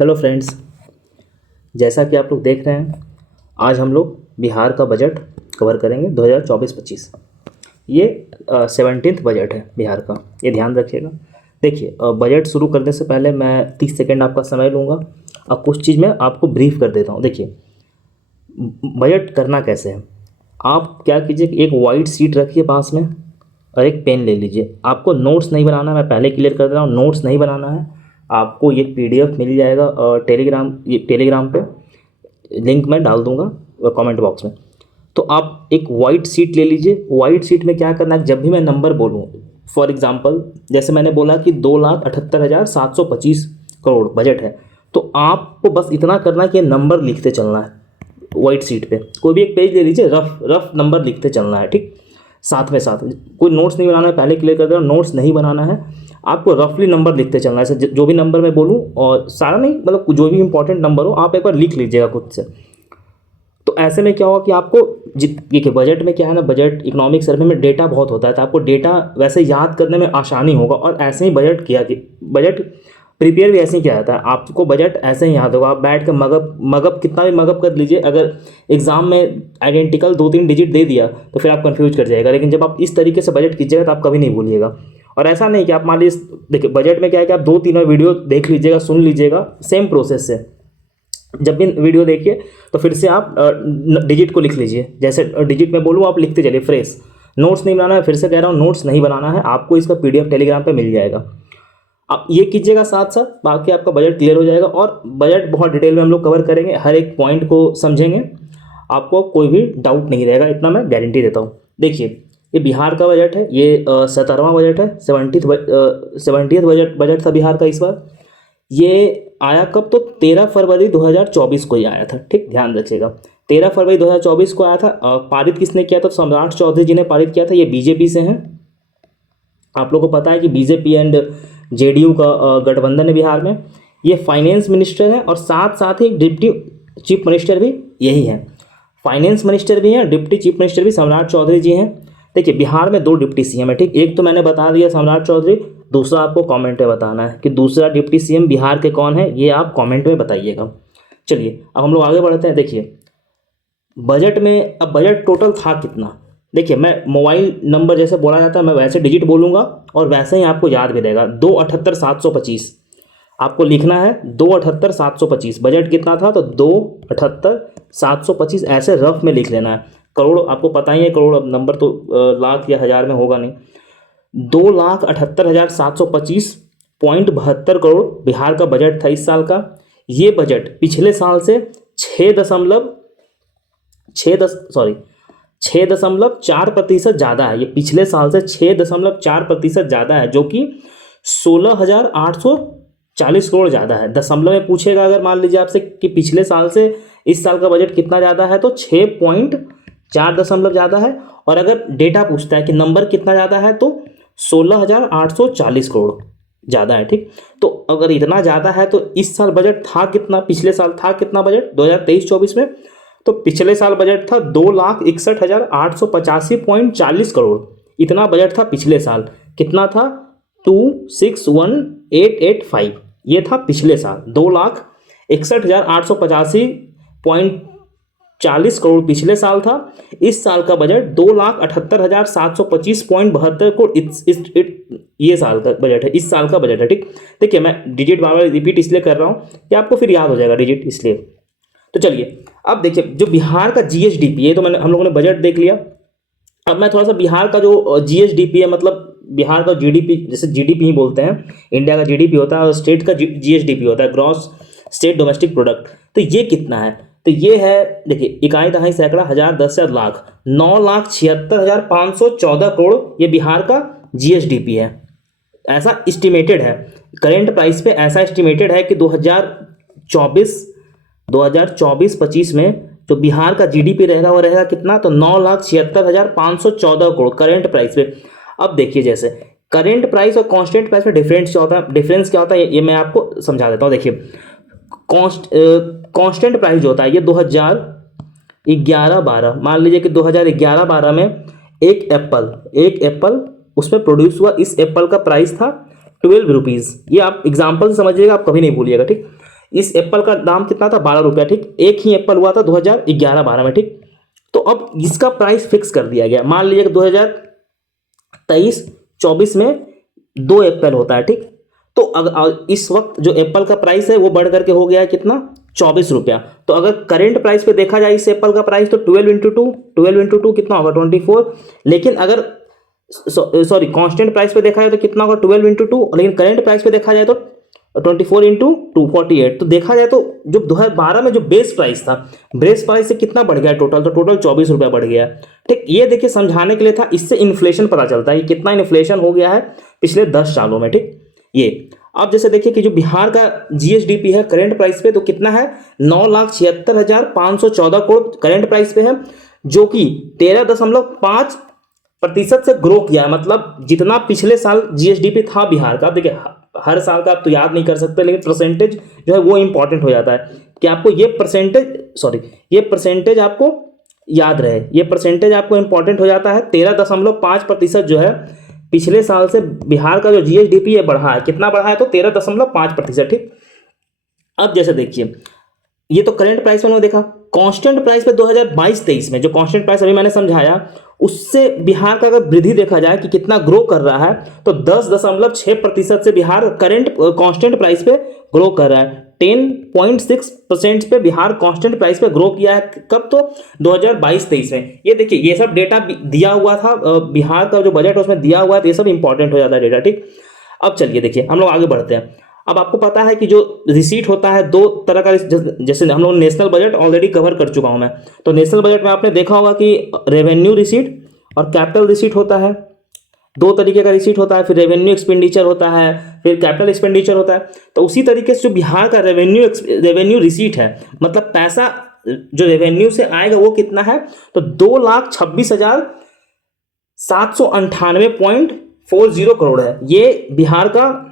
Hello friends, जैसा कि आप लोग देख रहे हैं, आज हम लोग बिहार का बजट कवर करेंगे 2024-25। ये 17th बजट है बिहार का, ये ध्यान रखिएगा। देखिए, बजट शुरू करने से पहले मैं 30 सेकेंड आपका समय लूँगा और कुछ चीज़ मैं आपको ब्रीफ कर देता हूँ। देखिए, बजट करना कैसे है। आप क्या कीजिए कि एक वाइट शीट रखिए पास में और एक पेन ले लीजिए। आपको नोट्स नहीं बनाना, मैं पहले क्लियर कर दे रहा हूँ, नोट्स नहीं बनाना है। आपको ये पीडीएफ मिल जाएगा और टेलीग्राम पे लिंक मैं डाल दूंगा कमेंट बॉक्स में। तो आप एक वाइट शीट ले लीजिए। वाइट शीट में क्या करना है, जब भी मैं नंबर बोलूँ, फॉर एग्जांपल जैसे मैंने बोला कि 2,78,725 करोड़ बजट है, तो आपको बस इतना करना है कि नंबर लिखते चलना है। वाइट शीट पे कोई भी एक पेज ले लीजिए, रफ नंबर लिखते चलना है, ठीक। साथ में साथ कोई नोट्स नहीं बनाना है, पहले क्लियर कर दे रहा हूँ, नोट्स नहीं बनाना है। आपको रफली नंबर लिखते चलना है, ऐसे जो भी नंबर मैं बोलूँ, और सारा नहीं, मतलब जो भी इंपॉर्टेंट नंबर हो आप एक बार लिख लीजिएगा खुद से। तो ऐसे में क्या होगा कि आपको देखिए, बजट में क्या है ना, बजट इकोनॉमिक सर्वे में डेटा बहुत होता है, तो आपको डेटा वैसे याद करने में आसानी होगा। और ऐसे ही बजट प्रिपेयर भी ऐसे ही किया जाता है। आपको बजट ऐसे ही याद होगा। आप बैठ कर मगअप कितना भी मगअप कर लीजिए, अगर एग्जाम में आइडेंटिकल 2-3 डिजिट दे दिया तो फिर आप कंफ्यूज कर जाएगा। लेकिन जब आप इस तरीके से बजट कीजिएगा तो आप कभी नहीं भूलिएगा। और ऐसा नहीं कि आप मान लीजिए, देखिए बजट में क्या है कि आप 2-3 वीडियो देख लीजिएगा, सुन लीजिएगा सेम प्रोसेस से। जब भी वीडियो देखिए तो फिर से आप डिजिट को लिख लीजिए। जैसे डिजिट में बोलूँ आप लिखते चलिए फ्रेश। नोट्स नहीं बनाना है, फिर से कह रहा हूँ, नोट्स नहीं बनाना है। आपको इसका पीडीएफ टेलीग्राम पे मिल जाएगा। आप ये कीजिएगा, साथ साथ बाकी आपका बजट क्लियर हो जाएगा। और बजट बहुत डिटेल में हम लोग कवर करेंगे, हर एक पॉइंट को समझेंगे, आपको कोई भी डाउट नहीं रहेगा, इतना मैं गारंटी देता हूँ। देखिए, ये बिहार का बजट है, ये 17वां बजट है, 70th बजट था बिहार का इस बार। ये आया कब, तो 13 फरवरी 2024 को ही आया था, ठीक, ध्यान रखिएगा। 13 फरवरी 2024 को आया था। पारित किसने किया था, तो सम्राट चौधरी जी ने पारित किया था। ये बीजेपी से हैं। आप लोगों को पता है कि बीजेपी एंड जेडीयू का गठबंधन है बिहार में। ये फाइनेंस मिनिस्टर है और साथ साथ ही डिप्टी चीफ मिनिस्टर भी यही है। फाइनेंस मिनिस्टर भी हैं, डिप्टी चीफ मिनिस्टर भी सम्राट चौधरी जी हैं। देखिए, बिहार में 2 डिप्टी सीएम है, ठीक। एक तो मैंने बता दिया सम्राट चौधरी, दूसरा आपको कमेंट में बताना है कि दूसरा डिप्टी सीएम बिहार के कौन है, ये आप कमेंट में बताइएगा। चलिए अब हम लोग आगे बढ़ते हैं। देखिए, बजट में अब बजट टोटल था कितना। देखिए, मैं मोबाइल नंबर जैसे बोला जाता है, मैं वैसे डिजिट बोलूँगा और वैसे ही आपको याद भी रहेगा। 2,78,725 आपको लिखना है। 2,78,725 बजट कितना था, तो 2,78,725 ऐसे रफ में लिख लेना है। करोड़ आपको पता ही है, करोड़ अब नंबर तो लाख या हज़ार में होगा नहीं। 2,78,725.72 करोड़ बिहार का बजट था इस साल का। ये बजट पिछले साल से 6.4% ज़्यादा है। ये पिछले साल से 6.4% ज़्यादा है, जो कि 16,840 करोड़ ज़्यादा है। दशमलव में पूछेगा अगर मान लीजिए आपसे कि पिछले साल से इस साल का बजट कितना ज़्यादा है, तो 6.4 ज़्यादा है। और अगर डेटा पूछता है कि नंबर कितना ज़्यादा है, तो 16,840 करोड़ ज़्यादा है, ठीक। तो अगर इतना ज़्यादा है तो इस साल बजट था कितना, पिछले साल था कितना बजट 2023-24 में, तो पिछले साल बजट था 2,61,885.40 करोड़। इतना बजट था पिछले साल। कितना था, 261,885, ये था पिछले साल। 2,61,885.40 करोड़ पिछले साल था। इस साल का बजट 2,78,725.72 करोड़ ये साल का बजट है, इस साल का बजट है, ठीक। देखिए, मैं डिजिट बार बार रिपीट इसलिए कर रहा हूँ कि आपको फिर याद हो जाएगा डिजिट, इसलिए। तो चलिए अब देखिए, जो बिहार का जीएसडीपी है, तो हम लोगों ने बजट देख लिया। अब मैं थोड़ा सा बिहार का जो जीएसडीपी है, मतलब बिहार का जीडीपी, जैसे जीडीपी ही बोलते हैं, इंडिया का जीडीपी होता है और स्टेट का जीएसडीपी होता है, ग्रॉस स्टेट डोमेस्टिक प्रोडक्ट। तो ये कितना है, तो ये है, देखिए, इकाई दहाई सैकड़ा हज़ार 10,000 लाख 9,76,514 करोड़ ये बिहार का जीएसडीपी है। ऐसा एस्टिमेटेड है, करेंट प्राइस पे ऐसा एस्टिमेटेड है कि 2024-25 में जो बिहार का जीडीपी रहेगा वो रहेगा कितना, तो 9,76,514 करोड़ करेंट प्राइस पे। अब देखिए, जैसे करेंट प्राइस और कांस्टेंट प्राइस में डिफरेंस क्या होता है, ये मैं आपको समझा देता हूँ। देखिए, कांस्टेंट प्राइस जो होता है, ये 2011-12, मान लीजिए कि 2011-12 में एक एप्पल उसमें प्रोड्यूस हुआ। इस एप्पल का प्राइस था 12 रुपीज़। ये आप एग्जाम्पल समझिएगा, आप कभी नहीं भूलिएगा, ठीक। इस एप्पल का दाम कितना था, 12 रुपया, ठीक। एक ही एप्पल हुआ था 2011-12 में, ठीक। तो अब इसका प्राइस फिक्स कर दिया गया। मान लीजिए कि 2023-24 में 2 एप्पल होता है, ठीक। तो अगर इस वक्त जो एप्पल का प्राइस है वो बढ़ करके हो गया है कितना, 24 रुपया। तो अगर करंट प्राइस पे देखा जाए इस एप्पल का प्राइस, तो 12 इंटू टू कितना होगा, 24। लेकिन अगर सॉरी कांस्टेंट प्राइस पे देखा जाए तो कितना होगा, 12 इंटू टू। लेकिन करंट प्राइस पे देखा जाए तो 24 इंटू टू 48। तो देखा जाए तो जो 2012 में जो बेस प्राइस था, बेस प्राइस से कितना बढ़ गया टोटल, तो टोटल 24 रुपया बढ़ गया, ठीक। ये देखिए समझाने के लिए था, इससे इन्फ्लेशन पता चलता है कि कितना इन्फ्लेशन हो गया है पिछले 10 सालों में, ठीक। ये अब जैसे देखिए कि जो बिहार का जीएसडीपी है करंट प्राइस पे तो कितना है, 9,76,514 करोड़ करंट प्राइस पे है, जो कि 13.5% से ग्रो किया है। मतलब जितना पिछले साल जीएसडीपी था बिहार का, देखिए हर साल का आप तो याद नहीं कर सकते, लेकिन परसेंटेज जो है वो इंपॉर्टेंट हो जाता है कि आपको ये परसेंटेज आपको याद रहे, ये परसेंटेज आपको इंपॉर्टेंट हो जाता है। 13.5% जो है पिछले साल से बिहार का जो जीएसडीपी है बढ़ा है, कितना बढ़ा है, तो 13.5%, ठीक। अब जैसे देखिए ये तो करंट प्राइस में देखा, कांस्टेंट प्राइस पे 2022-23 में जो कांस्टेंट प्राइस अभी मैंने समझाया, उससे बिहार का अगर वृद्धि देखा जाए कि कितना ग्रो कर रहा है, तो 10.6% से बिहार करंट कांस्टेंट प्राइस पे ग्रो कर रहा है। 10.6% पे बिहार कांस्टेंट प्राइस पे ग्रो किया है, कब, तो 2022-23 में। ये देखिए ये सब डेटा दिया हुआ था, बिहार का जो बजट है उसमें दिया हुआ है, तो ये सब इंपॉर्टेंट हो जाता है डेटा, ठीक। अब चलिए देखिए हम लोग आगे बढ़ते हैं। अब आपको पता है कि जो रिसीट होता है 2 तरह का, जैसे हम लोग नेशनल बजट ऑलरेडी कवर कर चुका हूं मैं, तो नेशनल बजट में आपने देखा होगा कि रेवेन्यू रिसीट और कैपिटल रिसीट होता है। 2 तरीके का रिसीट होता है, फिर रेवेन्यू एक्सपेंडिचर होता है, फिर कैपिटल एक्सपेंडिचर होता है। तो उसी तरीके से जो बिहार का रेवेन्यू रिसीट है, मतलब पैसा जो रेवेन्यू से आएगा वो कितना है, तो 2,26,798.40 करोड़ है। ये बिहार का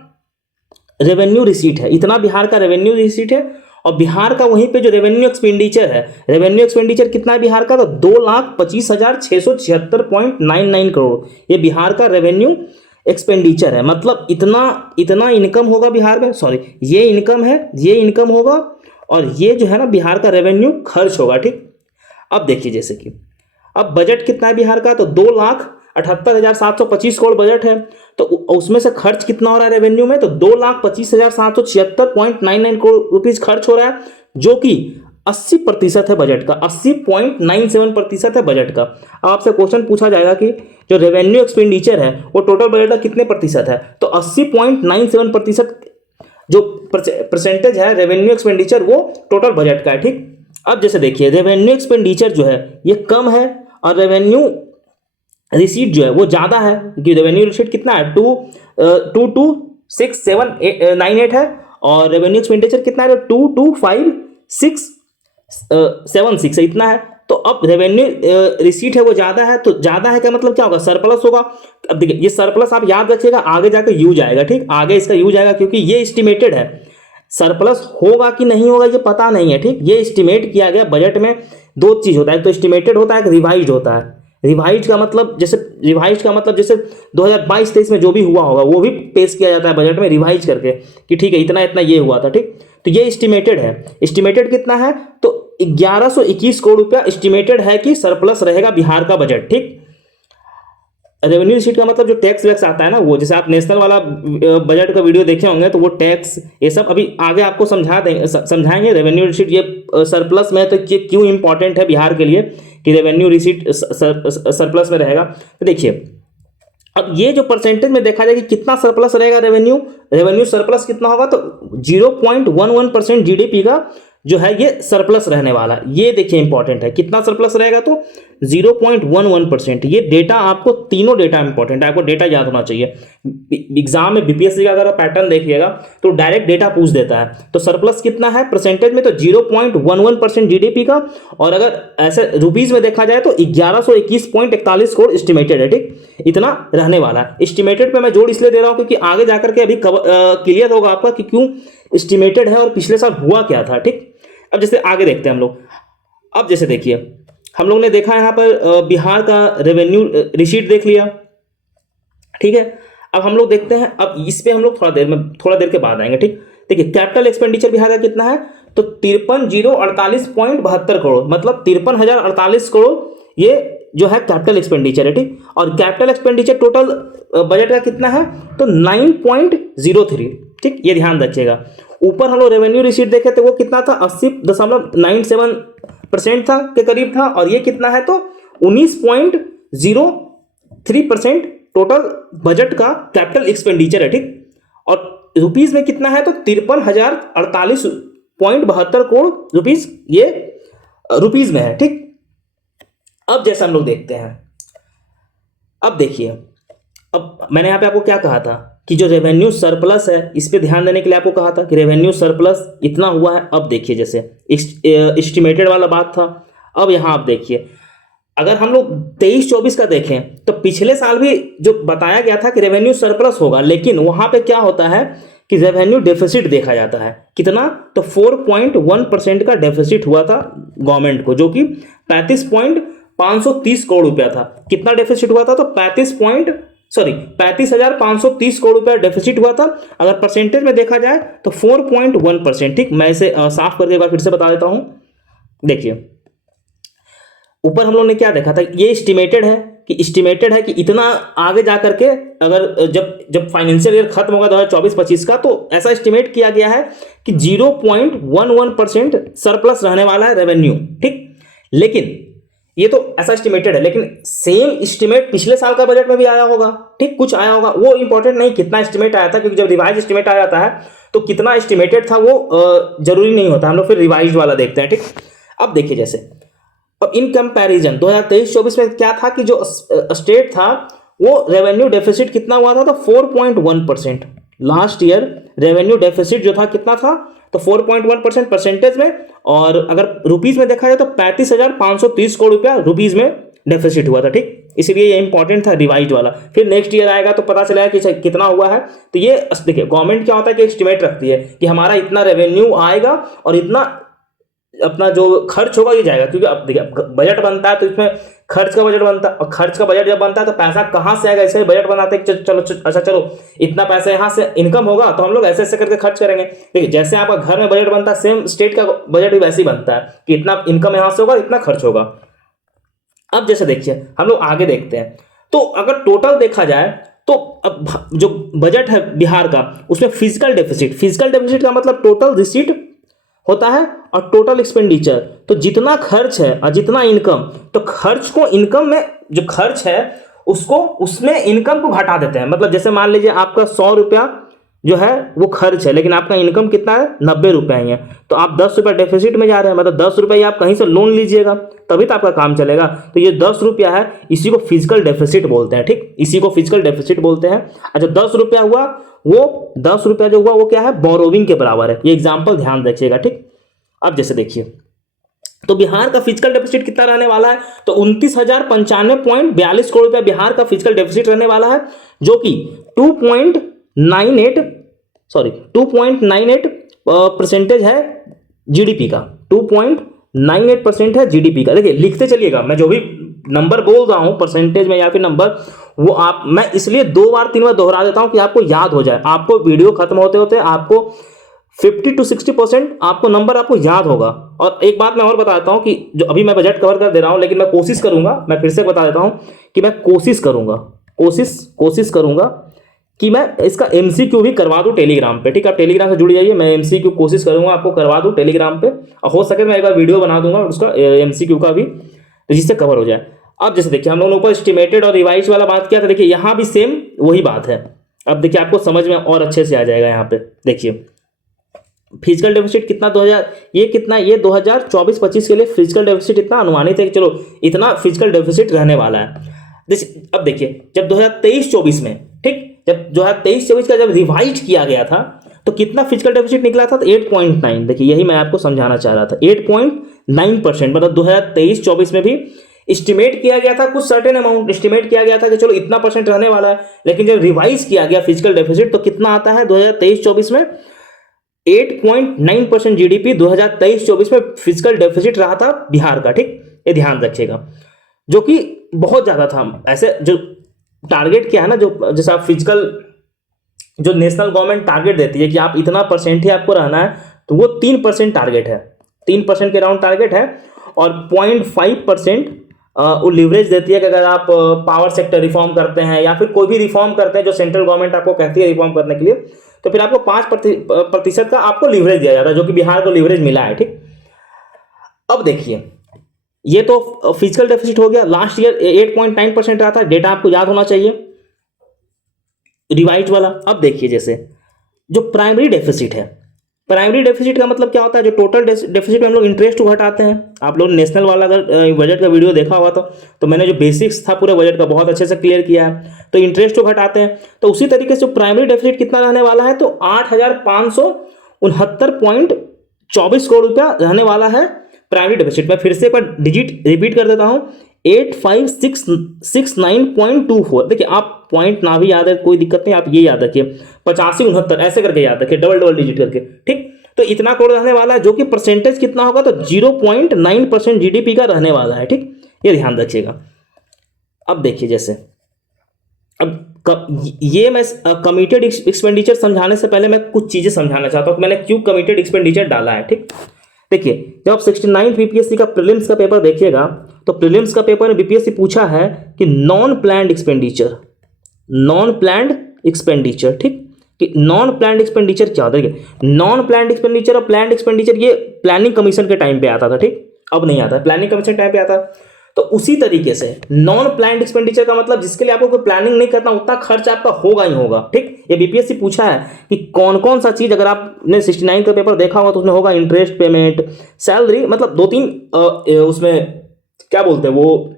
रेवेन्यू रिसीट है, इतना बिहार का रेवेन्यू रिसीट है। और बिहार का वहीं पे जो रेवेन्यू एक्सपेंडिचर है, रेवेन्यू एक्सपेंडिचर कितना है बिहार का, तो 2,25,676.99 करोड़ ये बिहार का रेवेन्यू एक्सपेंडिचर है। मतलब इतना इनकम होगा बिहार में, सॉरी ये इनकम है, ये इनकम होगा, और ये जो है ना बिहार का रेवेन्यू खर्च होगा, ठीक। अब देखिए जैसे कि अब बजट कितना है बिहार का, तो 2,78,725 करोड़ बजट है। तो उसमें से खर्च कितना हो रहा है रेवेन्यू में, तो 2,25,776.99 करोड़ रुपीज खर्च हो रहा है, जो कि 80% है बजट का, 80.97% है बजट का। अब आपसे क्वेश्चन पूछा जाएगा कि जो रेवेन्यू एक्सपेंडिचर है वो टोटल बजट का कितने प्रतिशत है, तो 80.97% जो परसेंटेज है रेवेन्यू एक्सपेंडिचर वो टोटल बजट का है, ठीक। अब जैसे देखिए रेवेन्यू एक्सपेंडिचर जो है ये कम है, और रेवेन्यू रिसीट जो है वो ज्यादा है, क्योंकि रेवेन्यू रिसीट कितना है, 2,26798 है, और रेवेन्यू एक्सपेंडिचर कितना है, 2,25676 है, इतना है। तो अब रेवेन्यू रिसीट है वो ज्यादा है, तो ज्यादा है का मतलब क्या होगा, सरप्लस होगा। अब देखिए ये सरप्लस आप याद रखिएगा, आगे जाकर यूज आएगा, ठीक, आगे इसका यूज आएगा, क्योंकि ये एस्टिमेटेड है। सरप्लस होगा कि नहीं होगा ये पता नहीं है, ठीक। ये एस्टिमेट किया गया बजट में। 2 चीज होता है, एक तो एस्टिमेटेड होता है, एक रिवाइज्ड होता है। रिवाइज का मतलब जैसे 2022-23 में जो भी हुआ होगा वो भी पेश किया जाता है बजट में रिवाइज करके, कि ठीक है इतना इतना ये हुआ था, ठीक। तो ये एस्टिमेटेड है। एस्टिमेटेड कितना है, तो 1121 करोड़ रुपया एस्टिमेटेड है कि सरप्लस रहेगा बिहार का बजट, ठीक। रेवेन्यू रिसीट का मतलब जो टैक्स वैक्स आता है ना, वो जैसे आप नेशनल वाला बजट का वीडियो देखे होंगे, तो वो टैक्स ये सब अभी आगे आपको समझाएंगे। रेवेन्यू रिसीट ये सरप्लस में है, तो ये क्यों इंपॉर्टेंट है बिहार के लिए कि रेवेन्यू रिसीट सरप्लस में रहेगा। तो देखिए अब ये जो परसेंटेज में देखा जाए कि कितना सरप्लस रहेगा, रेवेन्यू सरप्लस कितना होगा, तो 0.11% जीडीपी का जो है ये सरप्लस रहने वाला है। ये देखिए इंपॉर्टेंट है, कितना सरप्लस रहेगा, तो 0.11%। ये डेटा आपको, तीनों डेटा इंपॉर्टेंट है, आपको डेटा याद होना चाहिए। एग्जाम में बीपीएससी का अगर पैटर्न देखिएगा तो डायरेक्ट डेटा पूछ देता है। तो सरप्लस कितना है परसेंटेज में, तो 0.11% जीडीपी का, और अगर ऐसे रुपीज में देखा जाए तो 1121.41 करोड़ एस्टिमेटेड है, ठीक। इतना रहने वाला है। एस्टिमेटेड पे मैं जोड़ इसलिए दे रहा हूं क्योंकि आगे जाकर के अभी क्लियर होगा आपका कि क्यों एस्टिमेटेड है और पिछले साल हुआ क्या था, ठीक। अब जैसे आगे देखते हैं हम लोग। अब जैसे देखिए हम लोग ने देखा यहां पर बिहार का रेवेन्यू रिसीट देख लिया, ठीक है। अब हम लोग देखते हैं, अब इस पे हम लोग थोड़ा देर के बाद आएंगे, ठीक। देखिए कैपिटल एक्सपेंडिचर बिहार का कितना है, तो 53,048.72 करोड़, मतलब 53,048 करोड़ ये जो है कैपिटल एक्सपेंडिचर है, ठीक। और कैपिटल एक्सपेंडिचर टोटल बजट का कितना है, तो 9.03, ठीक, ये ध्यान रखिएगा। ऊपर हम लोग रेवेन्यू रिसीट देखे तो वो कितना था, 80.97% था के करीब था, और ये कितना है, तो 19.03% टोटल बजट का कैपिटल एक्सपेंडिचर है, ठीक। और रुपीज में कितना है, तो 53,048.72 करोड़ रुपीज, ये रुपीज में है, ठीक। अब जैसा हम लोग देखते हैं, अब देखिए, अब मैंने यहां पे आपको क्या कहा था कि जो रेवेन्यू सरप्लस है इस पे ध्यान देने के लिए आपको कहा था कि रेवेन्यू सरप्लस इतना हुआ है। अब देखिए जैसे एस्टिमेटेड वाला बात था, अब यहां आप देखिए अगर हम लोग 23-24 का देखें तो पिछले साल भी जो बताया गया था कि रेवेन्यू सरप्लस होगा, लेकिन वहां पे क्या होता है कि रेवेन्यू डेफिसिट देखा जाता है। कितना, तो 4.1% का डेफिसिट हुआ था गवर्नमेंट को, जो कि 35,530 करोड़ रुपया था। कितना डेफिसिट हुआ था, तो 35,530 करोड़ रुपया डेफिसिट हुआ था। अगर परसेंटेज में देखा जाए तो 4.1%, ठीक। मैं इसे साफ करके एक बार फिर से बता देता हूं। देखिए ऊपर हम लोगों ने क्या देखा था, ये एस्टिमेटेड है कि इतना आगे जा करके अगर जब फाइनेंशियल ईयर खत्म होगा 2024-25 का, तो ऐसा एस्टिमेट किया गया है कि 0.11% सरप्लस रहने वाला है रेवेन्यू, ठीक। लेकिन ये तो ऐसा एस्टिमेटेड है, लेकिन सेम एस्टिमेट पिछले साल का बजट में भी आया होगा, ठीक, कुछ आया होगा। वो इंपॉर्टेंट नहीं कितना एस्टिमेट आया था, क्योंकि जब रिवाइज एस्टिमेट आ जाता है तो कितना एस्टिमेटेड था वो जरूरी नहीं होता, हम लोग फिर रिवाइज वाला देखते हैं, ठीक। अब देखिए जैसे अब इन कंपैरिजन 2023-24 में क्या था कि जो स्टेट था वो रेवेन्यू डेफिसिट कितना हुआ था, तो 4.1%। लास्ट ईयर रेवेन्यू डेफिसिट जो था कितना था, तो 4.1% परसेंटेज में, और अगर रुपीज में देखा जाए तो 35,530 करोड़ रुपया रुपीज में डेफिसिट हुआ था, ठीक। इसलिए ये इंपॉर्टेंट था रिवाइज वाला। फिर नेक्स्ट ईयर आएगा तो पता चलेगा कि कितना हुआ है। तो ये देखिए गवर्नमेंट क्या होता है कि एस्टिमेट रखती है कि हमारा इतना रेवेन्यू आएगा और इतना अपना जो खर्च होगा ये जाएगा, क्योंकि अब देखिए बजट बनता है तो इसमें खर्च का बजट बनता है, और खर्च का बजट जब बनता है तो पैसा कहाँ से आएगा, इसलिए बजट बनाते हैं कि चलो अच्छा चलो इतना पैसा यहाँ से इनकम होगा तो हम लोग ऐसे ऐसे करके खर्च करेंगे। देखिए जैसे आपका घर में बजट बनता है, सेम स्टेट का बजट भी वैसे ही बनता है कि इतना इनकम यहाँ से होगा, इतना खर्च होगा। अब जैसे देखिए हम लोग आगे देखते हैं, तो अगर टोटल देखा जाए तो अब जो बजट है बिहार का उसमें फिजिकल डेफिसिट का मतलब टोटल रिसीट होता है और टोटल एक्सपेंडिचर, तो जितना खर्च है और जितना इनकम, तो खर्च को इनकम में जो खर्च है उसको उसमें इनकम को घटा देते हैं। मतलब जैसे मान लीजिए आपका 100 रुपया जो है वो खर्च है, लेकिन आपका इनकम कितना है, 90 रुपया ही है, तो आप 10 रुपया डेफिसिट में जा रहे हैं। मतलब 10 रुपया आप कहीं से लोन लीजिएगा तभी तो आपका काम चलेगा। तो ये 10 रुपया है, इसी को फिजिकल डेफिसिट बोलते हैं, ठीक, इसी को फिजिकल डेफिसिट बोलते हैं। अच्छा 10 रुपया हुआ, वो 10 रुपया जो हुआ वो क्या है, बोरोविंग के बराबर है। ये एग्जाम्पल ध्यान रखिएगा, ठीक। अब जैसे देखिए तो बिहार का फिजिकल डेफिसिट कितना रहने वाला है, तो 29,095.42 करोड़ रुपया बिहार का फिजिकल डेफिसिट रहने वाला है, जो कि 2.98 परसेंटेज है जीडीपी का, 2.98% है जीडीपी का। देखिए लिखते चलिएगा, मैं जो भी नंबर बोल रहा हूं परसेंटेज में या फिर नंबर, वो आप मैं इसलिए 2 बार 3 बार दोहरा देता हूं कि आपको याद हो जाए। आपको वीडियो खत्म होते होते आपको 50 to 60% आपको नंबर आपको याद होगा। और एक बात मैं और बताता हूं कि जो अभी मैं बजट कवर कर दे रहा हूं, लेकिन मैं कोशिश करूंगा, मैं फिर से बता देता हूं कि मैं कोशिश करूंगा कि मैं इसका एमसीक्यू भी करवा दूं टेलीग्राम पे, ठीक है। आप टेलीग्राम से जुड़ जाइए, मैं एमसीक्यू कोशिश करूंगा आपको करवा दूं टेलीग्राम पे, और हो सके मैं एक बार वीडियो बना दूंगा उसका एमसीक्यू का भी, जिससे कवर हो जाए। अब जैसे देखिए हम लोगों ने ऊपर एस्टिमेटेड और रिवाइज वाला बात किया था, देखिए यहाँ भी सेम वही बात है। अब देखिए आपको समझ में और अच्छे से आ जाएगा। यहाँ पे देखिए फिजिकल डेफिसिट कितना 2024-25 के लिए फिजिकल डेफिसिट इतना अनुमानित है कि चलो इतना फिजिकल डेफिसिट रहने वाला है। अब देखिए जब 2023-24 में, ठीक, जब 2023-24 का जब रिवाइज किया गया था तो कितना फिजिकल डेफिसिट निकला था, तो 8.9। देखिए यही मैं आपको समझाना चाह रहा था, 8.9%। मतलब 2023-24 में भी एस्टिमेट किया गया था, कुछ सर्टेन अमाउंट एस्टिमेट किया गया था कि चलो इतना परसेंट रहने वाला है, लेकिन जब रिवाइज किया गया फिजिकल डेफिसिट तो कितना आता है 2023-24 में, 8.9% जीडीपी 2023-24 में फिजिकल डेफिसिट रहा था बिहार का, ठीक, ये ध्यान रखिएगा, जो कि बहुत ज्यादा था। ऐसे जो टारगेट किया है ना, जो जैसे आप फिजिकल जो नेशनल गवर्नमेंट टारगेट देती है कि आप इतना परसेंट ही आपको रहना है, तो वो 3% टारगेट है, 3% के राउंड टारगेट है। और 0.5% वो लिवरेज देती है कि अगर आप पावर सेक्टर रिफॉर्म करते हैं या फिर कोई भी रिफॉर्म करते हैं जो सेंट्रल गवर्नमेंट आपको कहती है रिफॉर्म करने के लिए, तो फिर आपको 5% का आपको लिवरेज दिया जाता है, जो कि बिहार को लिवरेज मिला है। ठीक, अब देखिए, ये तो फिजिकल डेफिसिट हो गया। लास्ट ईयर 8.9% रहा था, डेटा आपको याद होना चाहिए रिवाइज वाला। अब देखिए, जैसे जो प्राइमरी डेफिसिट है, प्राइमरी डेफिसिट का मतलब क्या होता है, जो टोटल डेफिसिट में हम लोग इंटरेस्ट को घटाते हैं। आप लोग नेशनल वाला अगर बजट का वीडियो देखा हुआ तो मैंने जो बेसिक्स था पूरे बजट का बहुत अच्छे से क्लियर किया है। तो इंटरेस्ट को घटाते हैं, तो उसी तरीके से प्राइमरी डेफिसिट कितना रहने वाला है, तो 8,569.24 करोड़ रुपया रहने वाला है प्राइमरी डेफिसिट। मैं फिर से एक बार डिजिट रिपीट कर देता हूं, 85,669.24। देखिए, आप पॉइंट ना भी याद है कोई दिक्कत नहीं, आप ये याद रखिए 8569 ऐसे करके याद रखिए, डबल डबल डिजिट करके। ठीक, तो इतना करोड़ रहने वाला है, जो कि परसेंटेज कितना होगा, तो 0.9% जीडीपी का रहने वाला है। ठीक, ये ध्यान रखिएगा। अब देखिए, जैसे ये मैं कमिटेड एक्सपेंडिचर समझाने से पहले मैं कुछ चीजें समझाना चाहता हूं कि मैंने क्यों कमिटेड एक्सपेंडिचर डाला है। ठीक, देखिए, जब आप 69 बीपीएससी का प्रीलिम्स का पेपर देखिएगा, तो प्रीलिम्स का पेपर में बीपीएससी पूछा है कि non planned expenditure, non planned expenditure. ठीक, कि नॉन प्लान्ड एक्सपेंडिचर क्या होता है। नॉन प्लान्ड एक्सपेंडिचर और प्लान्ड एक्सपेंडिचर ये प्लानिंग कमीशन के टाइम पे आता था। ठीक, अब नहीं आता, प्लानिंग कमीशन टाइम पे आता। तो उसी तरीके से नॉन प्लान्ड एक्सपेंडिचर का मतलब जिसके लिए आपको कोई प्लानिंग नहीं करना, उतना खर्च आपका होगा ही होगा। ठीक, ये बीपीएससी पूछा है कि कौन कौन सा चीज, अगर आपने 69 का पेपर देखा होगा तो उसमें होगा इंटरेस्ट पेमेंट, सैलरी, मतलब 2-3 उसमें क्या बोलते हैं वो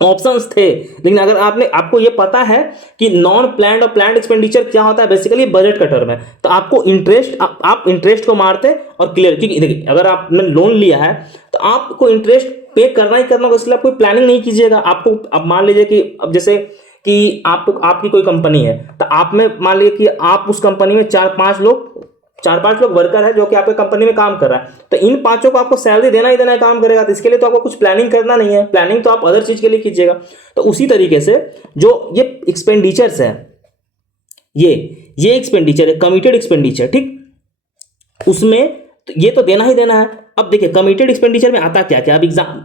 ऑप्शंस थे। लेकिन अगर आपको ये पता है कि नॉन प्लान्ड और प्लान्ड एक्सपेंडिचर क्या होता है, बेसिकली बजट का टर्म है, तो आपको इंटरेस्ट, आप इंटरेस्ट को मारते और क्लियर। क्योंकि देखिए, अगर आपने लोन लिया है तो आपको इंटरेस्ट पे करना ही करना होगा, इसलिए आप कोई प्लानिंग नहीं कीजिएगा। आपको अब मान लीजिए कि अब जैसे कि आपकी कोई कंपनी है, तो आप में मान लीजिए कि आप उस कंपनी में 4-5 लोग वर्कर है जो कि आपके कंपनी में काम कर रहा है, तो इन 5 को आपको सैलरी देना ही देना है, काम करेगा। तो इसके लिए तो आपको कुछ प्लानिंग करना नहीं है, प्लानिंग तो आप अदर चीज के लिए कीजिएगा। तो उसी तरीके से जो ये एक्सपेंडिचर्स है, ये एक्सपेंडिचर है कमिटेड एक्सपेंडिचर। ठीक, उसमें तो ये तो देना ही देना है। अब देखिए, कमिटेड एक्सपेंडिचर में आता क्या क्या। अब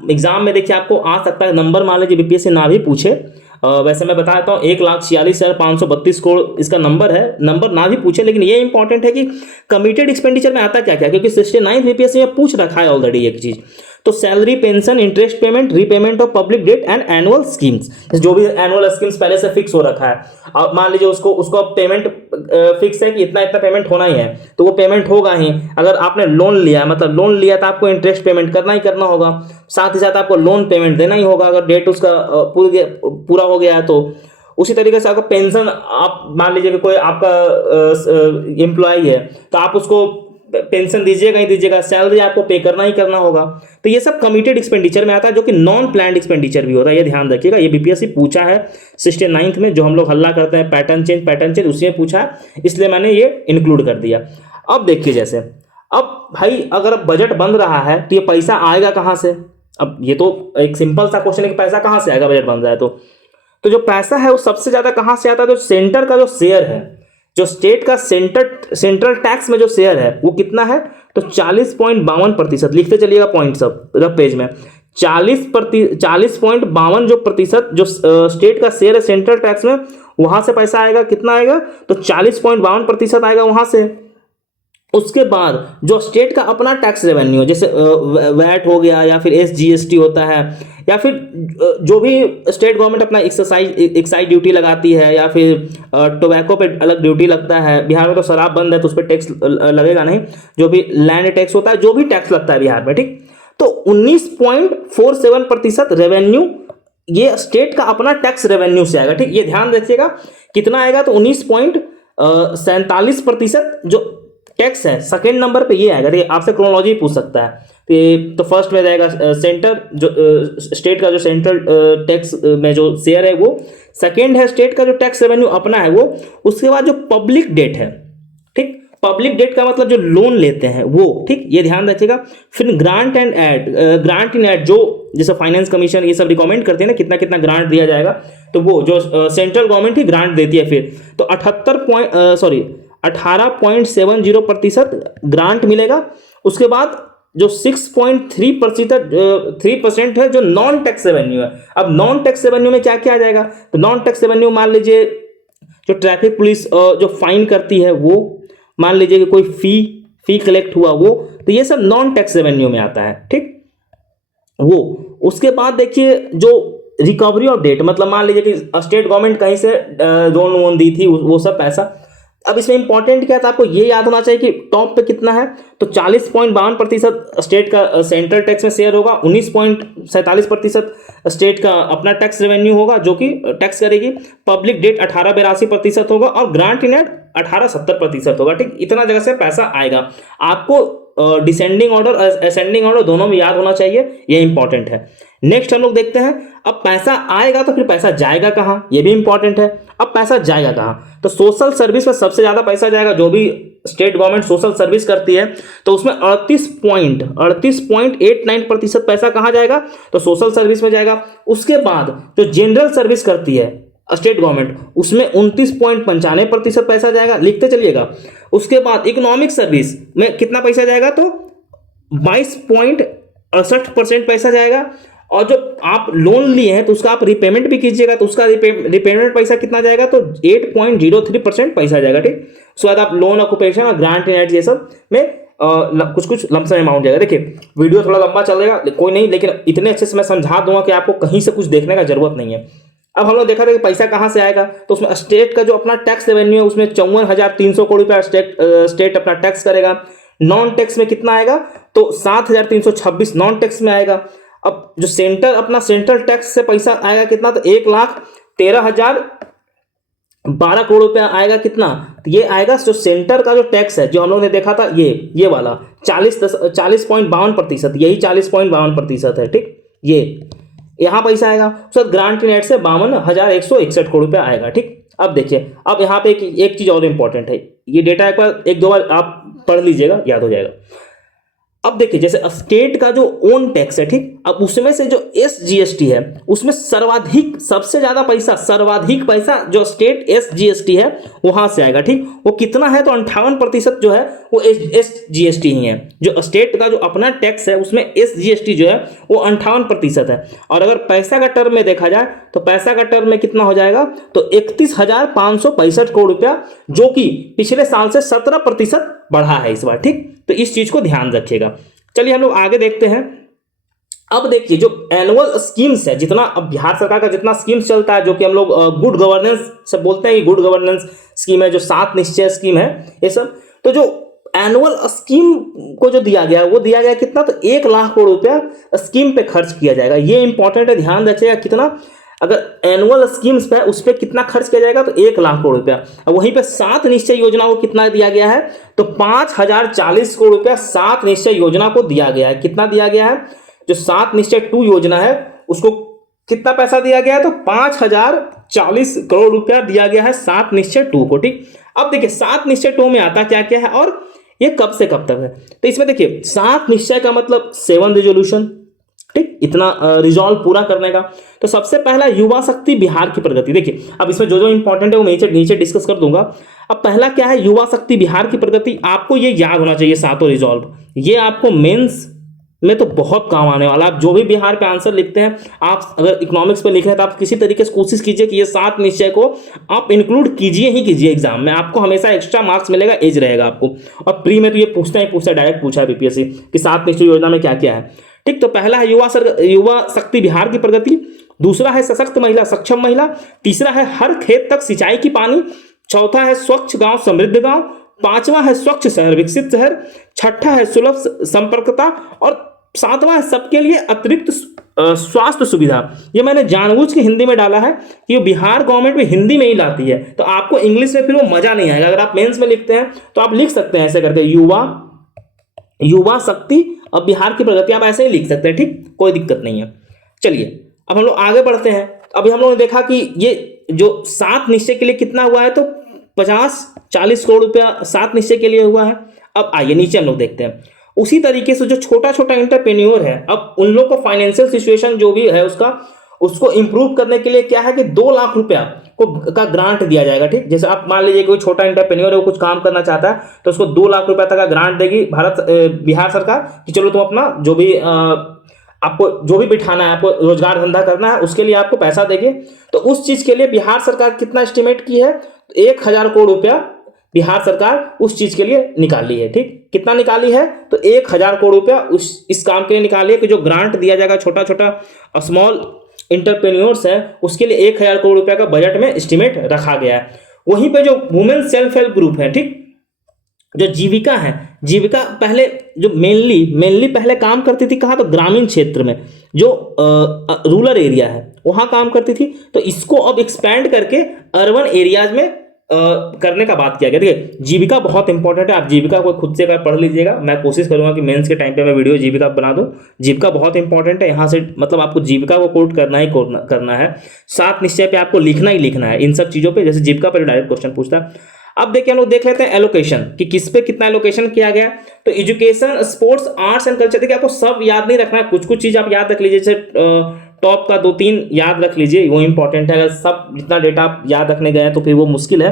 एग्जाम में देखिए आपको आ सकता है नंबर, मान लीजिए बीपीएससी ना भी पूछे, वैसे मैं बता देता हूँ 1,46,532 करोड़ इसका नंबर है, नंबर ना भी पूछे, लेकिन ये इंपॉर्टेंट है कि कमिटेड एक्सपेंडिचर में आता क्या क्या, क्योंकि 69 बीपीएससी में पूछ रखा है ऑलरेडी एक चीज। तो salary, pension, interest payment, repayment of public debt and annual schemes, जो भी एनुअल स्कीम्स पहले से फिक्स हो रखा है। अब मान लीजिए उसको पेमेंट फिक्स है कि इतना इतना पेमेंट होना ही है, तो वो पेमेंट होगा ही। अगर आपने लोन लिया, मतलब लोन लिया, तो आपको इंटरेस्ट पेमेंट करना ही करना होगा, साथ ही साथ आपको लोन पेमेंट देना ही होगा अगर डेट उसका पूरा हो गया है तो। उसी तरीके से आपका पेंशन, आप मान लीजिए कि कोई आपका एम्प्लॉय है, तो आप उसको पेंशन दीजिएगा ही दीजिएगा, सैलरी आपको पे करना ही करना होगा। तो ये सब कमिटेड एक्सपेंडिचर में आता है, जो कि नॉन प्लान्ड एक्सपेंडिचर भी होता है। ये ध्यान रखिएगा, ये बीपीएससी पूछा है 69 में, जो हम लोग हल्ला करते हैं पैटर्न चेंज, उसी में पूछा है, इसलिए मैंने ये इंक्लूड कर दिया। अब देखिए, जैसे अब भाई अगर बजट बन रहा है तो ये पैसा आएगा कहां से। अब ये तो एक सिंपल सा क्वेश्चन है कि पैसा कहां से आएगा बजट बन रहा है तो जो पैसा है वो सबसे ज्यादा कहां से आता है, तो सेंटर का जो शेयर है, जो स्टेट का सेंट्रल टैक्स में जो शेयर है वो कितना है, तो 40.52%। लिखते चलिएगा पॉइंट सब रफ पेज में, 40.52 जो प्रतिशत जो स्टेट का शेयर है सेंट्रल टैक्स में, वहां से पैसा आएगा। कितना आएगा, तो 40.52% आएगा वहां से। उसके बाद जो स्टेट का अपना टैक्स रेवेन्यू, जैसे वैट हो गया, या फिर SGST होता है, या फिर जो भी स्टेट गवर्नमेंट अपना एक्साइज ड्यूटी लगाती है, या फिर टोबैको पे अलग ड्यूटी लगता है। बिहार में तो शराब बंद है तो उस पर टैक्स लगेगा नहीं, जो भी लैंड टैक्स होता है, जो भी टैक्स लगता है बिहार में। ठीक, तो 19.47% रेवेन्यू ये स्टेट का अपना टैक्स रेवेन्यू से आएगा। ठीक, ये ध्यान रखिएगा कितना आएगा, तो 19.47% जो टैक्स है। सेकेंड नंबर पे ये आएगा। देखिए, आपसे क्रोनोलॉजी पूछ सकता है, तो फर्स्ट में रहेगा सेंटर, जो स्टेट का जो सेंट्रल टैक्स में जो शेयर है वो। सेकेंड है स्टेट का जो टैक्स रेवेन्यू अपना है वो। उसके बाद जो पब्लिक डेट है, ठीक, पब्लिक डेट का मतलब जो लोन लेते हैं वो, ठीक, ये ध्यान रखिएगा। फिर grant and aid, grant in aid, जो जैसे फाइनेंस कमीशन ये सब रिकमेंड करते हैं ना कितना कितना ग्रांट दिया जाएगा, तो वो जो सेंट्रल गवर्नमेंट ही ग्रांट देती है फिर, तो 18.70% ग्रांट मिलेगा। उसके बाद जो 6.3% है जो नॉन टैक्स रेवेन्यू है। अब नॉन टैक्स रेवेन्यू में क्या क्या आ जाएगा, तो नॉन टैक्स रेवेन्यू मान लीजिए जो ट्रैफिक पुलिस जो फाइन करती है वो, मान लीजिए कि कोई फी कलेक्ट हुआ वो, तो ये सब नॉन टैक्स रेवेन्यू में आता है, ठीक वो। उसके बाद देखिए जो रिकवरी ऑफ डेट, मतलब मान लीजिए कि स्टेट गवर्नमेंट कहीं से लोन वोन दी थी, वो सब पैसा। अब इसमें इंपॉर्टेंट क्या था, आपको ये याद होना चाहिए कि टॉप पे कितना है, तो 40.52% स्टेट का सेंट्रल टैक्स में शेयर होगा, 19.47% स्टेट का अपना टैक्स रेवेन्यू होगा जो कि टैक्स करेगी, पब्लिक डेट 18.82% होगा, और ग्रांट इन एड 18.70% होगा, ठीक। इतना जगह से पैसा आएगा। आपको डिसेंडिंग ऑर्डर असेंडिंग ऑर्डर दोनों में याद होना चाहिए, ये इंपॉर्टेंट है। नेक्स्ट हम लोग देखते हैं, अब पैसा आएगा तो फिर पैसा जाएगा कहाँ, ये भी इंपॉर्टेंट है। अब पैसा जाएगा कहाँ, तो सोशल सर्विस में सबसे ज्यादा पैसा जाएगा। जो भी स्टेट गवर्नमेंट सोशल सर्विस करती है तो उसमें 38.89% पैसा कहाँ जाएगा, तो सोशल सर्विस में जाएगा। उसके बाद जो जनरल सर्विस करती है स्टेट गवर्नमेंट, उसमें 29.95% पैसा जाएगा, लिखते चलिएगा। उसके बाद इकोनॉमिक सर्विस में कितना पैसा जाएगा, तो 22.68% पैसा जाएगा। और जो आप लोन लिए हैं तो उसका आप रिपेमेंट भी कीजिएगा, तो उसका रिपेमेंट पैसा कितना जाएगा, तो 8.03% पैसा जाएगा, ठीक। उसके बाद आप लोन ऑक्यूपेशन और ग्रांट इन एड ये सब में कुछ कुछ लमसम अमाउंट जाएगा। देखिए वीडियो थोड़ा लंबा चलेगा, कोई नहीं, लेकिन इतने अच्छे से मैं समझा दूंगा कि आपको कहीं से कुछ देखने का जरूरत नहीं है। अब हम लोग देखा था कि पैसा कहाँ से आएगा, तो उसमें स्टेट का जो अपना टैक्स रेवेन्यू है उसमें 54,300 करोड़ रुपया स्टेट अपना टैक्स करेगा। नॉन टैक्स में कितना आएगा, तो 7,326 नॉन टैक्स में आएगा। अब जो सेंटर अपना सेंट्रल टैक्स से पैसा आएगा कितना, तो 1,13,012 करोड़ रुपया आएगा। कितना, तो ये आएगा जो सेंटर का जो टैक्स है, जो हम लोग ने देखा था ये वाला 40.52%, यही 40.52% है, ठीक। ये यहाँ पैसा आएगा। उसके बाद ग्रांट इन एड से 52,161 करोड़ रुपया आएगा, ठीक। अब देखिए, अब यहाँ पे एक चीज और इंपॉर्टेंट है, ये डेटा एक दो बार आप पढ़ लीजिएगा, याद हो जाएगा। अब देखिए जैसे स्टेट का जो ओन टैक्स है, ठीक, अब उसमें से जो SGST है उसमें सबसे ज्यादा पैसा, सर्वाधिक पैसा जो स्टेट SGST है वहां से आएगा, ठीक। वो कितना है, तो 58% जो है वो SGST ही है। जो स्टेट का जो अपना टैक्स है उसमें SGST जो है वो 58% है। और अगर पैसा का टर्म में देखा जाए तो पैसा का टर्म में कितना हो जाएगा, तो 31,565 करोड़ रुपया, जो कि पिछले साल से 17% बढ़ा है इस बार, ठीक। तो इस चीज को ध्यान रखिएगा। चलिए हम लोग आगे देखते हैं। अब देखिए जो एनुअल स्कीम्स है, जितना अब बिहार सरकार का जितना स्कीम्स चलता है, जो कि हम लोग गुड गवर्नेंस से बोलते हैं, गुड गवर्नेंस स्कीम है, जो 7 निश्चय स्कीम है, ये सब, तो जो एनुअल स्कीम को जो दिया गया वो दिया गया कितना, तो 1 लाख करोड़ रुपया स्कीम पे खर्च किया जाएगा। ये इंपॉर्टेंट है, ध्यान रखिएगा। कितना, अगर एनुअल स्कीम्स पे उस पर कितना खर्च किया जाएगा, तो 1 लाख करोड़ रुपया। अब वहीं पे 7 निश्चय योजना को कितना दिया गया है, तो 5,040 करोड़ रुपया 7 निश्चय योजना को दिया गया है। कितना दिया गया है, जो 7 निश्चय 2 योजना है उसको कितना पैसा दिया गया है, तो 5,040 करोड़ रुपया दिया गया है 7 निश्चय 2 को, ठीक। अब देखिए 7 निश्चय 2 में आता क्या क्या है और ये कब से कब तक है, तो इसमें देखिए 7 निश्चय का मतलब 7 रिजोल्यूशन, ठीक, इतना रिजॉल्व पूरा करने का। तो सबसे पहला युवा शक्ति बिहार की प्रगति। देखिए अब इसमें जो जो इंपॉर्टेंट है वो नीचे डिस्कस कर दूंगा। अब पहला क्या है, युवा शक्ति बिहार की प्रगति। आपको ये याद होना चाहिए, 7 रिजॉल्व, ये आपको मेंस में तो बहुत काम आने वाला। आप जो भी बिहार पे आंसर लिखते हैं, आप अगर इकोनॉमिक्स पे लिख रहे हैं तो आप किसी तरीके से कोशिश कीजिए कि ये 7 निश्चय को आप इंक्लूड कीजिए ही कीजिए एग्जाम में। आपको हमेशा एक्स्ट्रा मार्क्स मिलेगा, एज रहेगा आपको। और प्री में तो ये पूछता है, डायरेक्ट पूछा है बीपीएससी कि 7 निश्चय योजना में क्या क्या है, ठीक। तो पहला है युवा शक्ति बिहार की प्रगति, दूसरा है सशक्त महिला सक्षम महिला, तीसरा है हर खेत तक सिंचाई की पानी, चौथा है स्वच्छ गांव समृद्ध गांव, पांचवा है स्वच्छ शहर विकसित शहर, छठा है सुलभ संपर्कता, और 7वां है सबके लिए अतिरिक्त स्वास्थ्य सुविधा। ये मैंने जानबूझ के हिंदी में डाला है कि बिहार गवर्नमेंट में हिंदी में ही लाती है, तो आपको इंग्लिश में फिर वो मजा नहीं आएगा। अगर आप मेंस में लिखते हैं तो आप लिख सकते हैं ऐसे करके, युवा शक्ति और बिहार की प्रगति, आप ऐसे ही लिख सकते हैं, ठीक, कोई दिक्कत नहीं है। चलिए अब हम लोग आगे बढ़ते हैं। अभी हम लोगों ने देखा कि ये जो 7 निश्चय के लिए कितना हुआ है, तो 50-40 करोड़ रुपया 7 निश्चय के लिए हुआ है। अब आइए नीचे हम लोग देखते हैं। उसी तरीके से जो छोटा छोटा इंटरप्रेन्योर है, अब उन लोग को फाइनेंशियल सिचुएशन जो भी है उसको इंप्रूव करने के लिए क्या है कि 2 लाख रुपया का ग्रांट दिया जाएगा। ठीक, जैसे आप मान लीजिए कोई छोटा इंटरप्रेन्योर है, वो कुछ काम करना चाहता है तो उसको 2 लाख रुपया तक का ग्रांट देगी बिहार सरकार कि चलो तुम अपना आपको जो भी बिठाना है, आपको रोजगार धंधा करना है, उसके लिए आपको पैसा देंगे। तो उस चीज के लिए बिहार सरकार कितना एस्टिमेट की है, 1000 करोड़ रुपया बिहार सरकार उस चीज के लिए निकाली है। ठीक, कितना निकाली है तो 1000 करोड़ रुपया इस काम के लिए निकाली है कि जो ग्रांट दिया जाएगा छोटा छोटा स्मॉल इंटरप्रेन्योर्स है, उसके लिए 1000 करोड़ रुपया का बजट में एस्टिमेट रखा गया है। वहीं पे जो वुमेन सेल्फ हेल्प ग्रुप है, ठीक, जो जीविका है, जीविका पहले जो मेनली पहले काम करती थी कहाँ, तो ग्रामीण क्षेत्र में, जो रूरल एरिया है वहां काम करती थी। तो इसको अब एक्सपैंड करके अर्बन एरियाज में करने का बात किया गया। देखिए जीविका बहुत इंपॉर्टेंट है, आप जीविका को खुद से पढ़ लीजिएगा। मैं कोशिश करूंगा कि मेंस के टाइम पे मैं वीडियो जीविका बना दूं। जीविका बहुत इंपॉर्टेंट है, यहाँ से मतलब आपको जीविका को कोट करना ही करना है। 7 निश्चय पे आपको लिखना ही लिखना है इन सब चीजों पे, जैसे जीविका पर डायरेक्ट क्वेश्चन पूछता है। अब देखिए हम लोग देख लेते हैं एलोकेशन कि किस पे कितना एलोकेशन किया गया। तो education, sports, arts and culture, देखिए आपको सब याद नहीं रखना है, कुछ कुछ चीज आप याद रख लीजिए। जैसे टॉप का 2-3 याद रख लीजिए, वो इंपॉर्टेंट है। अगर सब जितना डेटा आप याद रखने गए हैं तो फिर वो मुश्किल है,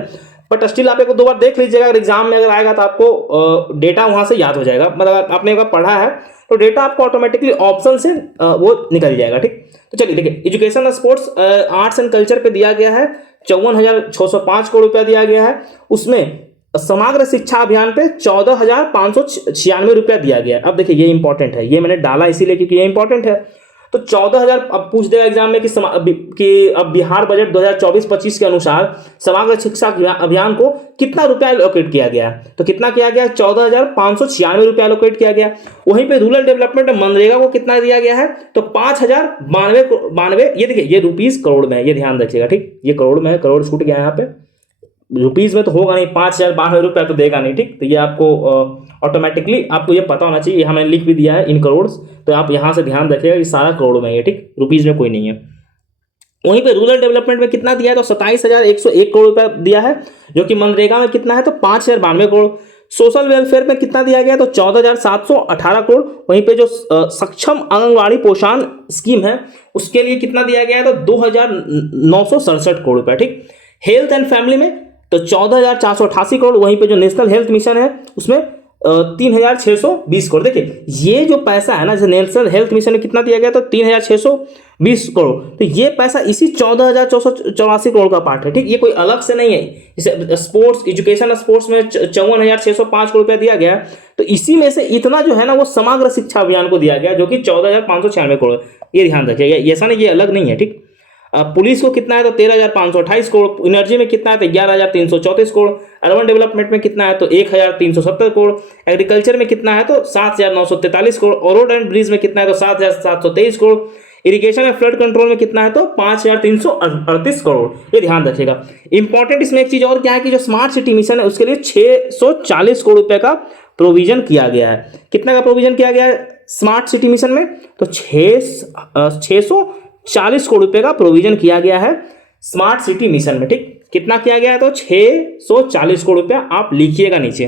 बट स्टिल आप एक 2 बार देख लीजिएगा। अगर एग्जाम में अगर आएगा तो आपको डेटा वहां से याद हो जाएगा। मतलब आपने एक बार पढ़ा है तो डेटा आपको ऑटोमेटिकली ऑप्शन से वो निकल जाएगा। ठीक, तो चलिए देखिए education, sports, arts and culture पे दिया गया है 54,605 करोड़ रुपया दिया गया है। उसमें समग्र शिक्षा अभियान पे 14,596 रुपया दिया गया है। अब देखिए ये इंपॉर्टेंट है, ये मैंने डाला इसीलिए क्योंकि ये इंपॉर्टेंट है। तो 14,000 अब पूछ देगा एग्जाम में कि अब बिहार बजट 2024-25 के अनुसार समग्र शिक्षा अभियान को कितना रुपया एलोकेट किया गया, तो कितना किया गया, 14,596 रुपया एलोकेट किया गया। वहीं पे रूरल डेवलपमेंट मनरेगा को कितना दिया गया है, तो 5,092, ये देखिए ये रुपीस करोड़ में है, ये ध्यान रखिएगा। ठीक, ये करोड़ में है, करोड़ छूट गया यहाँ पे, रुपीज में तो होगा नहीं, 5,092 रुपया तो देगा नहीं। ठीक, तो ये आपको ऑटोमेटिकली आपको ये पता होना चाहिए, ये हमने लिख भी दिया है इन करोड़, तो आप यहाँ से ध्यान रखिएगा ये सारा करोड़ में है। ठीक, रुपीज में कोई नहीं है। वहीं पे रूरल डेवलपमेंट में कितना दिया है, तो 27,101 करोड़ रुपया दिया है, जो कि मनरेगा में कितना है, तो 5,092 करोड़। सोशल वेलफेयर में कितना दिया गया, तो 14,718 करोड़। वहीं पे जो सक्षम आंगनबाड़ी पोषण स्कीम है उसके लिए कितना दिया गया है, तो 2,967 करोड़ रुपया। ठीक, हेल्थ एंड फैमिली में तो 14,488 करोड़। वहीं पे जो नेशनल हेल्थ मिशन है उसमें 3,620 करोड़। देखिए ये जो पैसा है ना, जैसे नेशनल हेल्थ मिशन में कितना दिया गया, तो 3,620 करोड़। तो ये पैसा इसी 14,484 करोड़ का पार्ट है। ठीक, ये कोई अलग से नहीं है। जैसे स्पोर्ट्स, एजुकेशन स्पोर्ट्स में 54,605 करोड़ रुपया दिया गया, तो इसी में से इतना जो है ना वो समग्र शिक्षा अभियान को दिया गया, जो कि 14,596 करोड़। ये ध्यान रखिएगा, ऐसा नहीं, ये अलग नहीं है। ठीक, पुलिस को कितना है, तो 13,528 करोड़। एनर्जी में कितना है, तो 11,334 करोड़। अर्बन डेवलपमेंट में कितना है, तो 1,370 करोड़। एग्रीकल्चर में कितना है, तो 7,943 करोड़। और रोड एंड ब्रिज में कितना है, तो 7,723 crore. Irrigation and flood control में कितना है, तो 5,338 करोड़। ये ध्यान रखिएगा। इंपॉर्टेंट इसमें एक चीज और क्या है कि जो स्मार्ट सिटी मिशन है उसके लिए 640 करोड़ रुपए का प्रोविजन किया गया है। कितना का प्रोविजन किया गया है स्मार्ट सिटी मिशन में, तो 640 करोड़ रुपए का प्रोविजन किया गया है स्मार्ट सिटी मिशन में। ठीक, कितना किया गया है, तो 640 करोड़ रुपया आप लिखिएगा नीचे।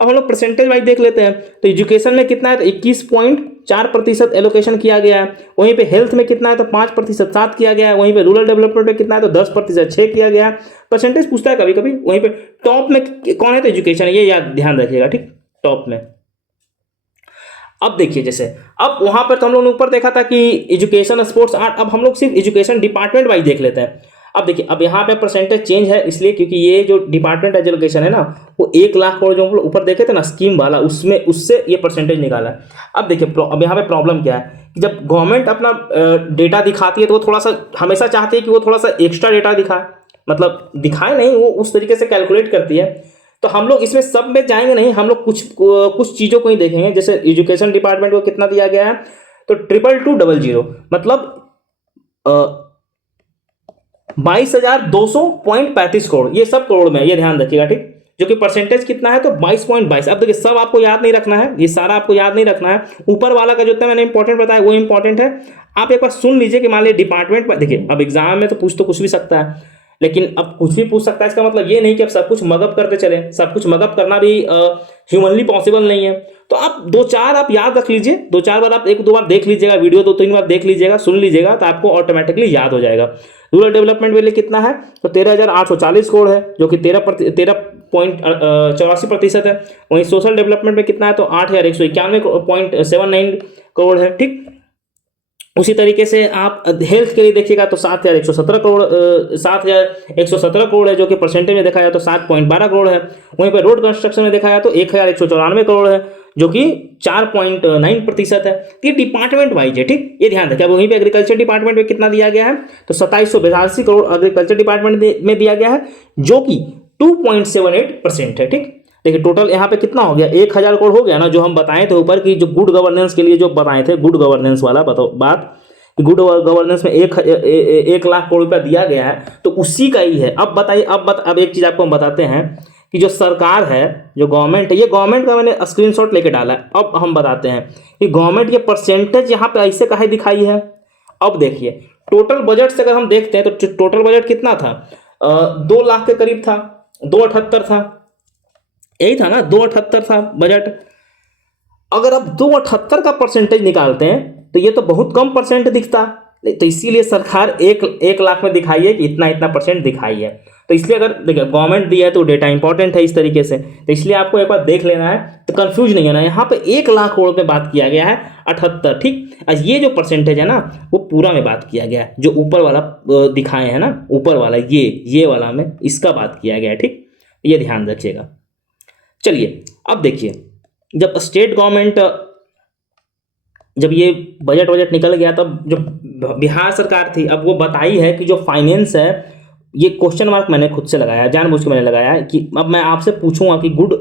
अब हम लोग परसेंटेज वाइज देख लेते हैं। तो एजुकेशन में कितना है, तो 21.4% एलोकेशन किया गया है। वहीं पे हेल्थ में कितना है, तो 5% 7 किया गया है। वहीं पे रूरल डेवलपमेंट में कितना है, तो 10% 6 किया गया है। परसेंटेज पूछता है कभी कभी। वहीं पे टॉप में कौन है, तो एजुकेशन, ये याद ध्यान रखिएगा। ठीक, टॉप में। अब देखिए जैसे अब वहां पर तो हम लोग ने ऊपर देखा था कि एजुकेशन, स्पोर्ट्स, आर्ट, अब हम लोग सिर्फ एजुकेशन डिपार्टमेंट वाइज देख लेते हैं। अब देखिए अब यहाँ पे परसेंटेज चेंज है, इसलिए क्योंकि ये जो डिपार्टमेंट एजुकेशन है ना, वो 1 लाख करोड़ जो हम लोग ऊपर देखे थे ना स्कीम वाला, उससे ये परसेंटेज निकाला है। अब देखिए अब यहाँ पे प्रॉब्लम क्या है कि जब गवर्नमेंट अपना डेटा दिखाती है तो वो थोड़ा सा हमेशा चाहती है कि वो थोड़ा सा एक्स्ट्रा डेटा दिखाए, मतलब दिखाए नहीं, वो उस तरीके से कैलकुलेट करती है। तो हम लोग इसमें सब में जाएंगे नहीं, हम लोग कुछ चीजों को ही देखेंगे। जैसे एजुकेशन डिपार्टमेंट को कितना दिया गया है, तो 22,200, मतलब 22,200.35 करोड़। ये सब करोड़ में, ये ध्यान रखिएगा। ठीक, जो कि परसेंटेज कितना है, तो 22.22। अब देखिए सब आपको याद नहीं रखना है, ये सारा आपको याद नहीं रखना है। ऊपर वाला का जो मैंने इंपॉर्टेंट बताया वो इंपॉर्टेंट है। आप एक बार सुन लीजिए कि मान लीजिए डिपार्टमेंट पर, देखिए अब एग्जाम में तो पूछ तो कुछ भी सकता है। लेकिन अब कुछ भी पूछ सकता है, इसका मतलब ये नहीं कि अब सब कुछ मगअप करते चले, सब कुछ मगअप करना भी ह्यूमनली पॉसिबल नहीं है। तो आप दो चार आप याद रख लीजिए, दो चार बार आप एक दो बार देख लीजिएगा वीडियो, दो तीन बार देख लीजिएगा, सुन लीजिएगा, तो आपको ऑटोमेटिकली याद हो जाएगा। रूरल डेवलपमेंट के लिए कितना है, तो 13,840 करोड़ है, जो कि 13.84% है। वहीं सोशल डेवलपमेंट में कितना है, तो 8,191.79 करोड़ है, ठीक। उसी तरीके से आप हेल्थ के लिए देखिएगा तो 7,117 करोड़ है, जो कि परसेंटेज में देखा जाए तो 7.12 करोड़ है। वहीं पर रोड कंस्ट्रक्शन में देखा जाए तो 1,194 करोड़ है, जो कि 4.9% है। ये डिपार्टमेंट वाइज है, ठीक, ये ध्यान रखें। अब वहीं पे एग्रीकल्चर डिपार्टमेंट में कितना दिया गया है, तो 2782 करोड़ एग्रीकल्चर डिपार्टमेंट में दिया गया है, जो कि 2.78% है, ठीक। देखिए टोटल यहाँ पे कितना हो गया, 1,000 करोड़ हो गया ना, जो हम बताए थे ऊपर की, जो गुड गवर्नेंस के लिए जो बताए थे, गुड गवर्नेंस वाला बात, गुड गवर्नेंस में 1 लाख करोड़ रुपया दिया गया है, तो उसी का ही है। अब बताइए, अब एक चीज आपको हम बताते हैं कि जो सरकार है, जो गवर्नमेंट है, ये गवर्नमेंट का मैंने स्क्रीनशॉट लेके डाला है। अब हम बताते हैं कि गवर्नमेंट ये परसेंटेज यहाँ पे ऐसे काहे दिखाई है। अब देखिए टोटल बजट से अगर हम देखते हैं तो टोटल बजट कितना था, 2 लाख के करीब था, 278 था, यही था ना, 278 था बजट। अगर आप 278 का परसेंटेज निकालते हैं तो ये तो बहुत कम परसेंट दिखता, तो इसीलिए सरकार एक लाख में दिखाई है कि इतना इतना परसेंट दिखाई है। तो इसलिए अगर देखिए गवर्नमेंट दिया है तो डेटा इंपॉर्टेंट है इस तरीके से, तो इसलिए आपको एक बार देख लेना है, तो कंफ्यूज नहीं होना है। यहाँ पे 1 लाख करोड़ पे बात किया गया है 78, ठीक। आज ये जो परसेंटेज है ना, वो पूरा में बात किया गया है, जो ऊपर वाला दिखाए हैं ना, ऊपर वाला ये वाला में इसका बात किया गया है, ठीक, ये ध्यान रखिएगा। चलिए अब देखिए, जब स्टेट गवर्नमेंट, जब ये बजट निकल गया, तब जो बिहार सरकार थी, अब वो बताई है कि जो फाइनेंस है, ये क्वेश्चन मार्क मैंने खुद से लगाया, जानबूझ के मैंने लगाया है, कि अब मैं आपसे पूछूंगा कि गुड,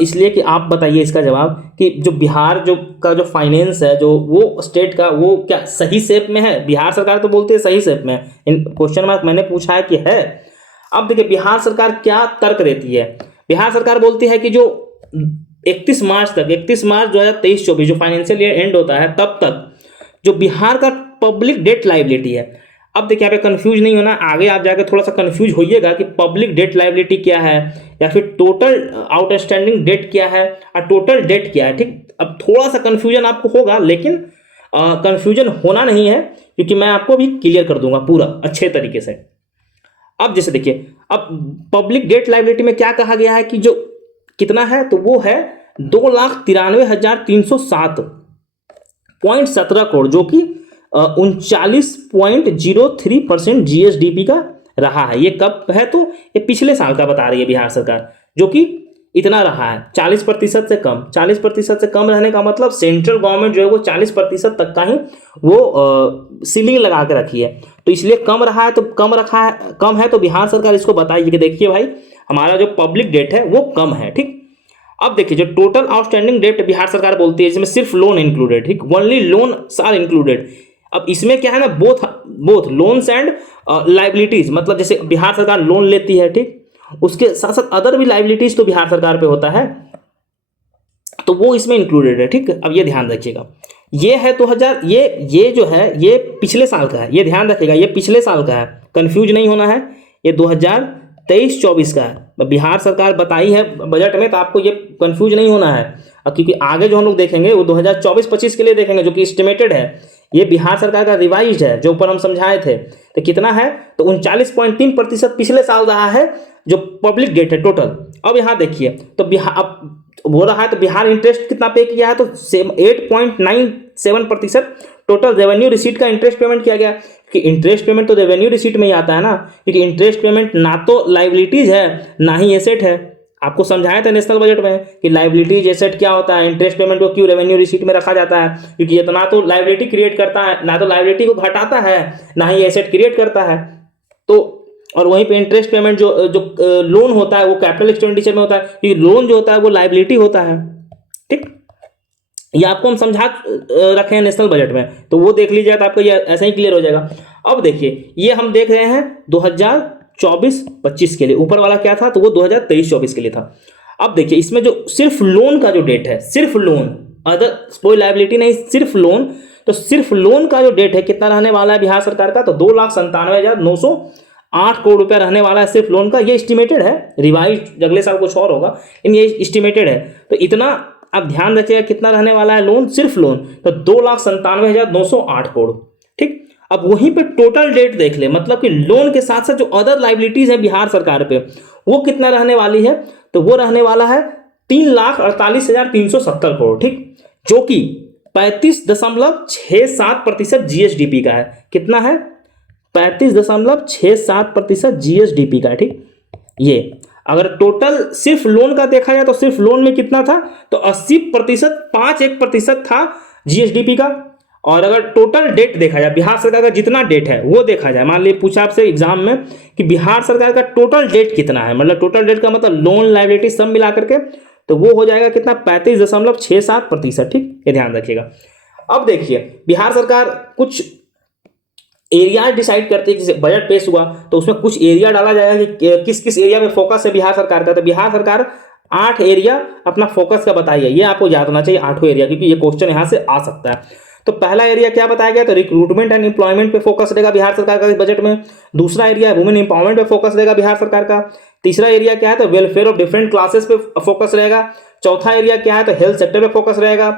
इसलिए कि आप बताइए इसका जवाब, कि जो बिहार का जो फाइनेंस है, जो वो स्टेट का, वो क्या सही शेप में है। बिहार सरकार तो बोलती है सही शेप में, इन क्वेश्चन मार्क मैंने पूछा है कि है। अब देखिए बिहार सरकार क्या तर्क देती है। बिहार सरकार बोलती है कि जो 31 मार्च 2023-24 जो फाइनेंशियल ईयर एंड होता है, तब तक जो बिहार का पब्लिक डेट लायबिलिटी है। अब देखिए यहाँ पे कंफ्यूज नहीं होना, आगे आप जाकर थोड़ा सा कंफ्यूज होइएगा कि पब्लिक डेट लायबिलिटी क्या है, या फिर टोटल आउटस्टैंडिंग डेट क्या है, और टोटल डेट क्या है, ठीक। अब थोड़ा सा कंफ्यूजन आपको होगा, लेकिन कंफ्यूजन होना नहीं है, क्योंकि मैं आपको भी क्लियर कर दूंगा पूरा अच्छे तरीके से। अब जैसे देखिए, अब पब्लिक डेट लायबिलिटी में क्या कहा गया है कि जो कितना है, तो वो है 2,93,307.17 करोड़, जो कि 39.03% जीएसडीपी का रहा है। ये कब है, तो ये पिछले साल का बता रही है बिहार सरकार, जो कि इतना रहा है 40% से कम। 40% से कम रहने का मतलब सेंट्रल गवर्नमेंट जो है वो 40% तक का ही वो सीलिंग लगा के रखी है, तो इसलिए कम रहा है, तो कम है तो बिहार सरकार इसको बताइए कि देखिए भाई हमारा जो पब्लिक डेट है वो कम है, ठीक। अब देखिए जो टोटल आउटस्टैंडिंग डेट बिहार सरकार बोलती है, इसमें सिर्फ लोन इंक्लूडेड, ठीक, ओनली लोन आर इंक्लूडेड। अब इसमें क्या है ना, बोथ लोन्स एंड लाइबिलिटीज, मतलब जैसे बिहार सरकार लोन लेती है, ठीक, उसके साथ साथ अदर भी लाइबिलिटीज तो बिहार सरकार पे होता है, तो वो इसमें इंक्लूडेड है, ठीक। अब ये ध्यान रखिएगा, ये है 2000, ये जो है ये पिछले साल का है, ये ध्यान रखिएगा, ये पिछले साल का है, कंफ्यूज नहीं होना है, ये 2023-24 का है। बिहार सरकार बताई है बजट में, तो आपको ये कंफ्यूज नहीं होना है, क्योंकि आगे जो हम लोग देखेंगे वो 2024-25 के लिए देखेंगे, जो कि एस्टिमेटेड है। ये बिहार सरकार का रिवाइज है, जो ऊपर हम समझाए थे, तो कितना है, तो 39.3% पिछले साल रहा है जो पब्लिक डेट है टोटल। अब यहाँ देखिए, तो बिहार अब हो रहा है, तो बिहार इंटरेस्ट कितना पे किया है, तो 8.97% टोटल रेवेन्यू रिसीट का इंटरेस्ट पेमेंट किया गया, कि इंटरेस्ट पेमेंट तो रेवेन्यू रिसीट में ही आता है ना, क्योंकि इंटरेस्ट पेमेंट ना तो लाइबिलिटीज है ना ही एसेट है। आपको समझाया था नेशनल बजट में कि लाइबिलिटीज एसेट क्या होता है, इंटरेस्ट पेमेंट को क्यों रेवेन्यू रिसीट में रखा जाता है, क्योंकि ये तो ना तो लाइबिलिटी क्रिएट करता है, ना तो लाइबिलिटी को घटाता है, ना ही एसेट क्रिएट करता है। तो और वहीं पे इंटरेस्ट पेमेंट जो लोन होता है वो कैपिटल एक्सपेंडिचर में होता है, क्योंकि लोन जो होता है वो लाइबिलिटी होता है, ठीक। ये आपको हम समझा रखे हैं नेशनल बजट में, तो वो देख लीजिए तो आपको ये ऐसा ही क्लियर हो जाएगा। अब देखिए ये हम देख रहे हैं 2024-25 के लिए, ऊपर वाला क्या था, तो वो 2023-24 के लिए था। अब देखिए इसमें जो सिर्फ लोन का जो डेट है, सिर्फ लोन, अदर कोई लाइबिलिटी नहीं, सिर्फ लोन, तो सिर्फ लोन का जो डेट है कितना रहने वाला है बिहार सरकार का, तो 2,97,900 8 करोड़ रुपया रहने वाला है सिर्फ लोन का। ये एस्टिमेटेड है, रिवाइज अगले साल कुछ और होगा, लेकिन ये एस्टिमेटेड है। तो इतना आप ध्यान रखिएगा कितना रहने वाला है लोन, सिर्फ लोन, तो 2,97,908 करोड़। ठीक, अब वहीं पे टोटल डेट देख ले, मतलब कि लोन के साथ साथ जो अदर लाइबिलिटीज है बिहार सरकार पे वो कितना रहने वाली है, तो वो रहने वाला है 3,48,370 करोड़। ठीक, जो कि 35.67% जीएसडीपी का है। कितना है? 35.67% जीएसडीपी का है। ठीक, ये अगर टोटल सिर्फ लोन का देखा जाए तो सिर्फ लोन में कितना था, तो 80%, 5.1% था जीएसडीपी का। और अगर टोटल डेट देखा जाए, बिहार सरकार का जितना डेट है वो देखा जाए, मान लीजिए पूछा आपसे एग्जाम में कि बिहार सरकार का टोटल डेट कितना है, मतलब टोटल डेट का मतलब लोन लायबिलिटी सब मिला करके, तो वो हो जाएगा कितना? 35.67%। ठीक, ये ध्यान रखिएगा। अब देखिए बिहार सरकार कुछ एरिया डिसाइड करते हैं, जैसे बजट पेश हुआ तो उसमें कुछ एरिया डाला जाएगा कि किस किस एरिया में फोकस है बिहार सरकार का। तो बिहार सरकार 8 एरिया अपना फोकस का बताई है, ये आपको याद होना चाहिए 8 एरिया, क्योंकि ये क्वेश्चन यहां से आ सकता है। तो पहला एरिया क्या बताया गया? तो रिक्रूटमेंट एंड एम्प्लॉयमेंट पे फोकस रहेगा बिहार सरकार का इस बजट में। दूसरा एरिया है वुमेन एम्पावरमेंट पे फोकस रहेगा बिहार सरकार का। तीसरा एरिया क्या है? तो वेलफेयर ऑफ डिफरेंट क्लासेस पे फोकस रहेगा। चौथा एरिया क्या है? तो हेल्थ सेक्टर पे फोकस रहेगा।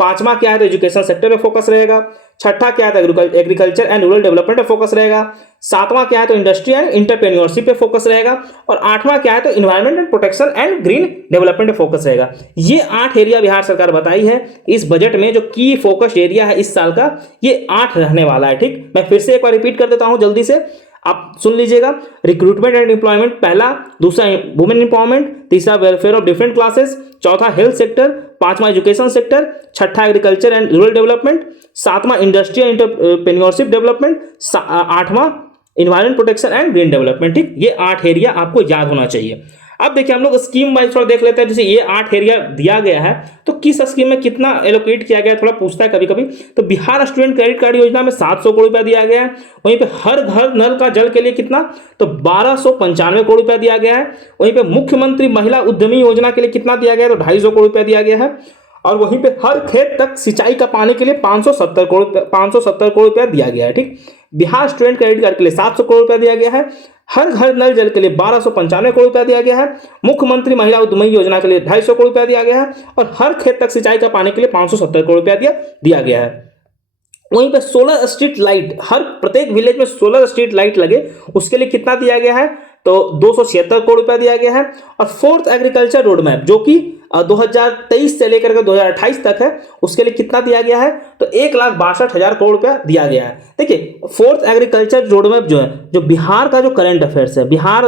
पांचवा क्या है? तो एजुकेशन सेक्टर पे फोकस रहेगा। छठा क्या है? तो एग्रीकल्चर एंड रूरल डेवलपमेंट पे फोकस रहेगा। सातवां क्या है? तो इंडस्ट्री एंड इंटरप्रेन्योरशिप पे फोकस रहेगा। और आठवां क्या है? तो environment and protection and green development पे फोकस रहेगा। ये 8 एरिया बिहार सरकार बताई है इस बजट में, जो की फोकस्ड एरिया है इस साल का, ये 8 रहने वाला है। ठीक, मैं फिर से एक बार रिपीट कर देता हूं जल्दी से, आप सुन लीजिएगा। रिक्रूटमेंट एंड एम्प्लॉयमेंट पहला, दूसरा वुमेन एम्पावरमेंट, तीसरा वेलफेयर ऑफ डिफरेंट क्लासेस, चौथा हेल्थ सेक्टर, पांचवा एजुकेशन सेक्टर, छठा एग्रीकल्चर एंड रूरल डेवलपमेंट, सातवां इंडस्ट्री एंड एंटरप्रेन्योरशिप डेवलपमेंट, आठवां environment protection and green development. ठीक, ये 8 एरिया आपको याद होना चाहिए। अब देखिए हम लोग स्कीम वाइज थोड़ा देख लेते हैं। जैसे ये 8 एरिया दिया गया है, तो किस स्कीम में कितना एलोकेट किया गया है, थोड़ा पूछता है कभी कभी। तो बिहार स्टूडेंट क्रेडिट कार्ड योजना में 700 करोड़ रुपया दिया गया है। वहीं पे हर घर नल का जल के लिए कितना? तो 1295 करोड़ रुपया दिया गया है। वहीं पे मुख्यमंत्री महिला उद्यमी योजना के लिए कितना दिया गया है? तो 250 करोड़ रुपया दिया गया है। और वहीं पे हर खेत तक सिंचाई का पानी के लिए 570 करोड़ रुपया दिया गया है। ठीक, बिहार स्टूडेंट क्रेडिट कार्ड के लिए 700 करोड़ रुपया दिया गया है। हर घर नल जल के लिए 1295 करोड़ रुपया दिया गया है। मुख्यमंत्री महिला उद्यमी योजना के लिए 250 करोड़ रुपया दिया गया है। और हर खेत तक सिंचाई का पानी के लिए 570 करोड़ रुपया दिया गया है। वहीं पे 16 स्ट्रीट लाइट, हर प्रत्येक विलेज में 16 स्ट्रीट लाइट लगे, उसके लिए कितना दिया गया है? तो 276 करोड़ रुपया दिया गया है। और 4th एग्रीकल्चर रोड मैप, जो कि 2023 से लेकर के 2028 तक है, उसके लिए कितना दिया गया है? तो 1,62,000 करोड़ रुपया दिया गया है। देखिए 4th एग्रीकल्चर रोड मैप जो है, जो बिहार का जो करंट अफेयर्स है, बिहार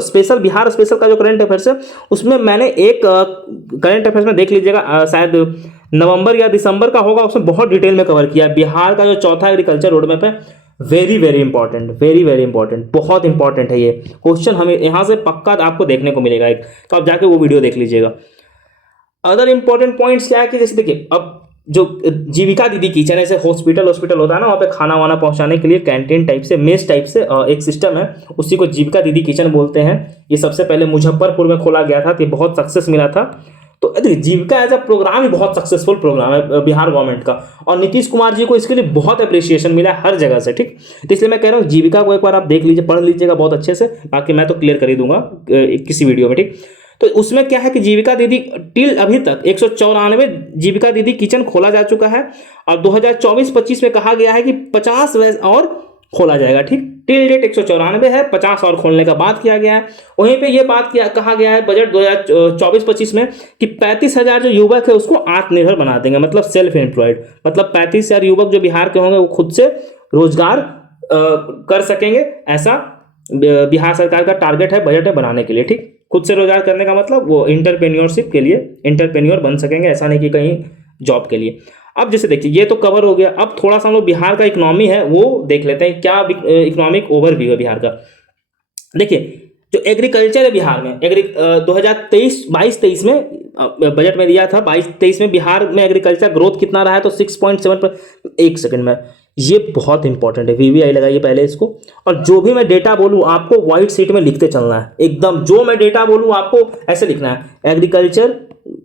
स्पेशल का जो करंट अफेयर्स है, उसमें मैंने एक करंट अफेयर्स में देख लीजिएगा, शायद नवंबर या दिसंबर का होगा, उसमें बहुत डिटेल में कवर किया बिहार का जो चौथा एग्रीकल्चर रोड मैप है। वेरी वेरी इंपॉर्टेंट, बहुत इंपॉर्टेंट है ये क्वेश्चन, हमें यहाँ से पक्का आपको देखने को मिलेगा एक, तो आप जाके वो वीडियो देख लीजिएगा। अदर इंपॉर्टेंट पॉइंट्स क्या है कि जैसे देखिए, अब जो जीविका दीदी किचन, ऐसे हॉस्पिटल होता है ना, वहाँ पे खाना वाना पहुँचाने के लिए कैंटीन टाइप से, मेस टाइप से एक सिस्टम है, उसी को जीविका दीदी किचन बोलते हैं। ये सबसे पहले मुजफ्फरपुर में खोला गया था, तो ये बहुत सक्सेस मिला था। तो जीविका एज अ प्रोग्राम ही बहुत सक्सेसफुल प्रोग्राम है बिहार गवर्नमेंट का, और नीतीश कुमार जी को इसके लिए बहुत अप्रिसिएशन मिला है हर जगह से। ठीक, तो इसलिए मैं कह रहा हूँ जीविका को एक बार आप देख लीजिए, पढ़ लीजिएगा बहुत अच्छे से, बाकी मैं तो क्लियर कर ही दूंगा किसी वीडियो में। ठीक, तो उसमें क्या है कि जीविका दीदी टिल अभी तक 194 जीविका दीदी किचन खोला जा चुका है, और 2024-25 में कहा गया है कि 50 और खोला जाएगा। ठीक, टिल डेट 194 है, 50 और खोलने का बात किया गया है। वहीं पे ये बात कहा गया है बजट 2024-25 में कि 35,000 जो युवक है उसको आत्मनिर्भर बना देंगे, मतलब सेल्फ एम्प्लॉयड, मतलब 35,000 युवक जो बिहार के होंगे वो खुद से रोजगार कर सकेंगे, ऐसा बिहार सरकार का टारगेट है, बजट है बनाने के लिए। ठीक, खुद से रोजगार करने का मतलब वो इंटरप्रेन्योरशिप के लिए इंटरप्रेन्योर बन सकेंगे, ऐसा नहीं कि कहीं जॉब के लिए। अब जैसे देखिए ये तो कवर हो गया, अब थोड़ा सा हम लोग बिहार का इकोनॉमी है वो देख लेते हैं, क्या इकोनॉमिक ओवरव्यू है बिहार का। देखिए जो एग्रीकल्चर है बिहार में, 2022-23 में बजट में दिया था, 22-23 में बिहार में एग्रीकल्चर ग्रोथ कितना रहा है? तो 6.7। एक सेकंड में, ये बहुत इंपॉर्टेंट है, वीवीआई लगाइए पहले इसको, और जो भी मैं डेटा बोलूँ आपको व्हाइट शीट में लिखते चलना है एकदम, जो मैं डेटा बोलूँ आपको ऐसे लिखना है, एग्रीकल्चर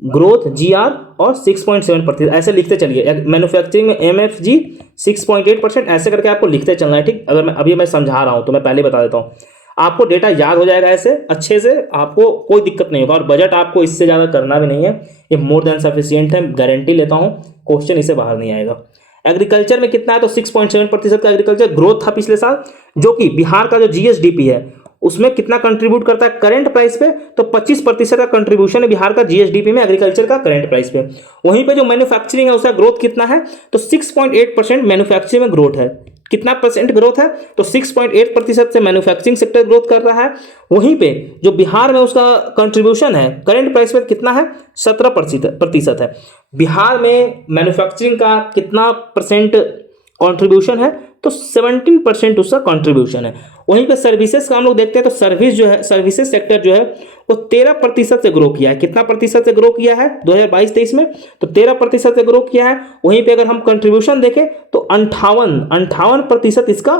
ग्रोथ जीआर और 6.7% ऐसे लिखते चलिए। मैन्युफैक्चरिंग में एमएफजी 6.8%, ऐसे करके आपको लिखते चलना है। ठीक, अगर मैं अभी मैं समझा रहा हूँ तो मैं पहले बता देता हूँ। आपको डेटा याद हो जाएगा ऐसे अच्छे से, आपको कोई दिक्कत नहीं होगा। और बजट आपको इससे ज़्यादा करना भी नहीं है, ये मोर देन सफिशियंट है, गारंटी लेता हूँ क्वेश्चन इससे बाहर नहीं आएगा। एग्रीकल्चर में कितना है तो 6.7% का एग्रीकल्चर ग्रोथ था पिछले साल, जो कि बिहार का जो जीएसडीपी है उसमें कितना कंट्रीब्यूट करता है करंट प्राइस पे, तो 25% का कंट्रीब्यूशन है बिहार का जीएसडीपी में एग्रीकल्चर का करंट प्राइस पे। वहीं पे जो मैन्युफैक्चरिंग है उसका ग्रोथ कितना है तो 6.8% मैन्युफैक्चरिंग में ग्रोथ है। कितना परसेंट ग्रोथ है तो 6.8% से मैन्युफैक्चरिंग सेक्टर ग्रोथ कर रहा है। वहीं पे जो बिहार में उसका कंट्रीब्यूशन है करंट प्राइस पे कितना है 17% है। बिहार में मैन्युफैक्चरिंग का कितना परसेंट कंट्रीब्यूशन है तो 17% उसका कंट्रीब्यूशन है। वहीं पे सर्विसेज का हम लोग देखते हैं तो सर्विस जो है, सर्विसेज सेक्टर जो है वो 13% से ग्रो किया है। कितना प्रतिशत से ग्रो किया है 2022-23 में तो 13% से ग्रो किया है। वहीं पे अगर हम कंट्रीब्यूशन देखें तो 58% इसका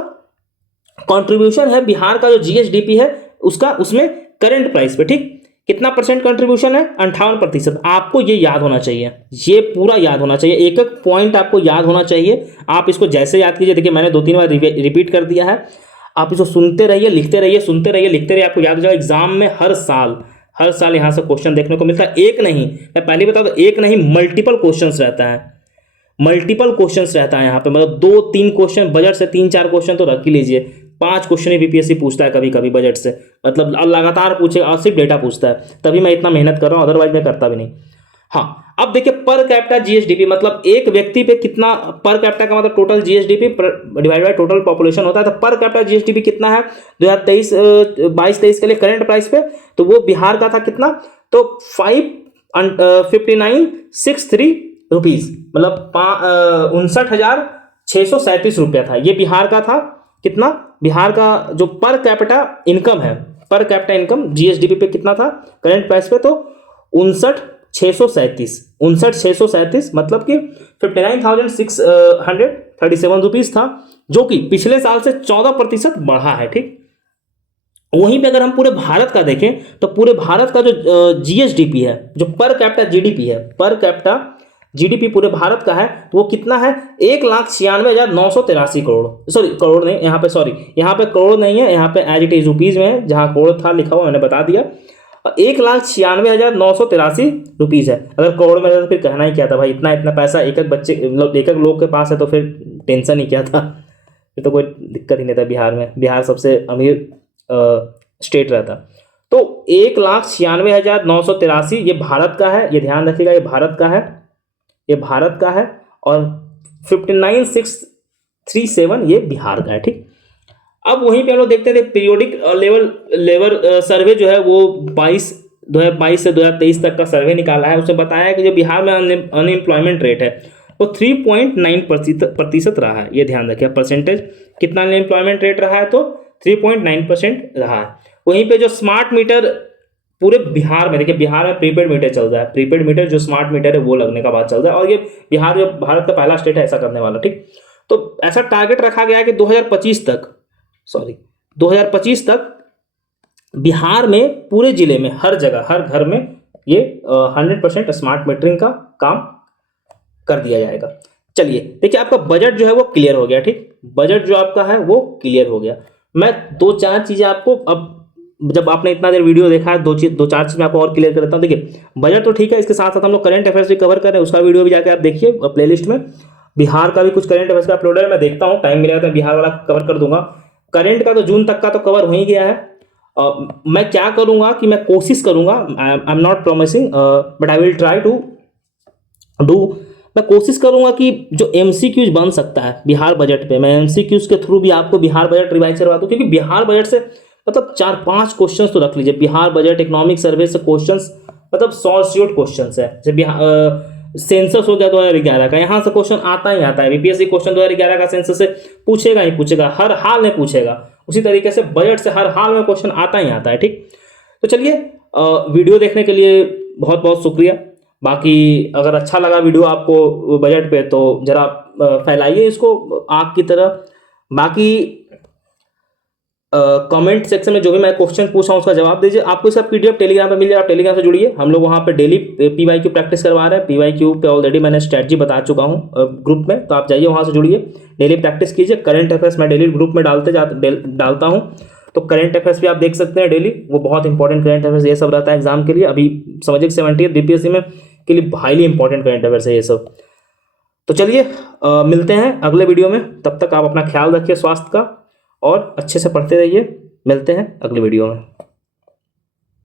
कंट्रीब्यूशन है बिहार का जो जीएसडीपी है उसका, उसमें करंट प्राइस पे। ठीक, कितना परसेंट कंट्रीब्यूशन है 58%। आपको ये याद होना चाहिए, ये पूरा याद होना चाहिए, एक एक पॉइंट आपको याद होना चाहिए। आप इसको जैसे याद कीजिए, देखिए मैंने 2-3 बार रिपीट कर दिया है, आप इसको सुनते रहिए, लिखते रहिए, सुनते रहिए, लिखते रहिए, आपको याद हो जाएगा। एग्जाम में हर साल यहाँ से क्वेश्चन देखने को मिलता है। एक नहीं, मैं पहले बता दूं, एक नहीं मल्टीपल क्वेश्चंस रहता है, मल्टीपल क्वेश्चंस रहता है यहाँ पे, मतलब 2-3 क्वेश्चन बजट से, 3-4 क्वेश्चन तो रख ही लीजिए। 5 क्वेश्चन ही बीपीएससी पूछता है कभी कभी बजट से, मतलब लगातार पूछेगा और सिर्फ डेटा पूछता है, तभी मैं इतना मेहनत कर रहा हूँ, अदरवाइज मैं करता भी नहीं। हाँ, अब देखिए पर कैपिटा जीएसडीपी, मतलब एक व्यक्ति पे कितना, पर कैपिटा का मतलब total GSDP divide by total population होता है। तो पर कैपिटा जीएसडीपी कितना है 2022-23 के लिए करंट प्राइस पे, तो वो बिहार का था कितना तो 55963 रुपीज, मतलब 59,637 रुपया था। ये बिहार का था कितना, बिहार का जो पर कैपिटा इनकम है, पर कैपिटा इनकम जीएसडीपी पे कितना था करंट प्राइस पे तो 59,637 मतलब कि 59,637 रुपीज था, जो कि पिछले साल से 14% बढ़ा है। ठीक, वहीं पे अगर हम पूरे भारत का देखें तो पूरे भारत का जो जीएसडीपी है, जो पर कैपिटा जीडीपी है, पर कैपिटा जीडीपी पूरे भारत का है, वो कितना है 1,96,983 करोड़। सॉरी करोड़ नहीं, यहाँ पे सॉरी, यहाँ पे करोड़ नहीं है, यहाँ पे एज इट इज रुपीज में है, जहाँ करोड़ था लिखा हुआ मैंने बता दिया। 1,96,983 रुपीज है। अगर करोड़ में तो फिर कहना ही क्या था भाई, इतना इतना पैसा एक एक बच्चे, मतलब एक एक लोग के पास है, तो फिर टेंशन ही क्या था, फिर तो कोई दिक्कत ही नहीं था। बिहार में, बिहार सबसे अमीर स्टेट रहता। तो 1,96,983 ये भारत का है, ये ध्यान रखिएगा, ये भारत का है, ये भारत का है, और 59,637 ये बिहार का है। ठीक, अब वहीं पे हम लोग देखते थे पीरियोडिक लेबर सर्वे जो है वो 2022 से 2023 तक का सर्वे निकाला है। उसमें बताया है कि जो बिहार में अनएम्प्लॉयमेंट रेट है वो 3.9% रहा है। ये ध्यान रखिए, परसेंटेज कितना अनएम्प्लॉयमेंट रेट रहा है तो 3.9% रहा है। वहीं पे जो स्मार्ट मीटर पूरे बिहार में, देखिए बिहार में प्रीपेड मीटर चल रहा है, प्रीपेड मीटर जो स्मार्ट मीटर है वो लगने का बात चल रहा है, और ये बिहार जो भारत का पहला स्टेट है ऐसा करने वाला। ठीक, तो ऐसा टारगेट रखा गया है कि 2025 तक बिहार में पूरे जिले में हर जगह हर घर में ये 100% स्मार्ट मीटरिंग का काम कर दिया जाएगा। चलिए देखिए, आपका बजट जो है वो क्लियर हो गया। ठीक, बजट जो आपका है वो क्लियर हो गया। मैं 2-4 चीजें आपको, अब जब आपने इतना देर वीडियो देखा है, 2-4 चीज मैं आपको और क्लियर कर देता हूँ। देखिए बजट तो ठीक है, इसके साथ साथ हम लोग करंट अफेयर्स भी कवर कर रहे हैं, उसका वीडियो भी जाकर आप देखिए प्लेलिस्ट में। बिहार का भी कुछ करंट अफेयर्स का अपलोड है, मैं देखता हूँ, टाइम मिलेगा तो बिहार वाला कवर कर दूंगा। करंट का तो जून तक का तो कवर हो ही गया है। मैं क्या करूंगा कि मैं कोशिश करूंगा, I am not promising but I will try to do, मैं कोशिश करूंगा कि जो एमसीक्यूज बन सकता है बिहार बजट पे, मैं एमसीक्यूज के थ्रू भी आपको बिहार बजट रिवाइज करवा दूं। क्योंकि बिहार बजट से मतलब 4-5 क्वेश्चंस तो रख लीजिए, बिहार बजट इकोनॉमिक सर्वे से क्वेश्चंस, मतलब शॉर्ट क्वेश्चंस है। जैसे बिहार सेंसस हो गया 2011 का, यहाँ से क्वेश्चन आता ही आता है। बीपीएससी क्वेश्चन 2011 का सेंसस से पूछेगा ही पूछेगा, हर हाल में पूछेगा। उसी तरीके से बजट से हर हाल में क्वेश्चन आता ही आता है। ठीक, तो चलिए वीडियो देखने के लिए बहुत बहुत शुक्रिया। बाकी अगर अच्छा लगा वीडियो आपको बजट पे तो जरा फैलाइए इसको आग की तरह। बाकी कमेंट सेक्शन में जो भी मैं क्वेश्चन पूछा हूं उसका जवाब दीजिए। आपको सब पीडीएफ टेलीग्राम पे मिल जाए, आप टेलीग्राम से जुड़िए। हम लोग वहां पे डेली पीवाईक्यू प्रैक्टिस करवा रहे हैं। पीवाईक्यू पे ऑलरेडी मैंने स्ट्रेटजी बता चुका हूं ग्रुप में, तो आप जाइए वहां से जुड़िए, डेली प्रैक्टिस कीजिए। करंट अफेयर्स मैं डेली ग्रुप में डालता हूं। तो करंट अफेयर्स भी आप देख सकते हैं डेली, वो बहुत इंपॉर्टेंट करंट अफेयर्स ये सब रहता है एग्जाम के लिए। अभी समझिए 70th बीपीएससी में के लिए हाईली इंपॉर्टेंट करंट अफेयर्स है ये सब। तो चलिए मिलते हैं अगले वीडियो में, तब तक आप अपना ख्याल रखिए स्वास्थ्य का और अच्छे से पढ़ते रहिए। मिलते हैं अगले वीडियो में।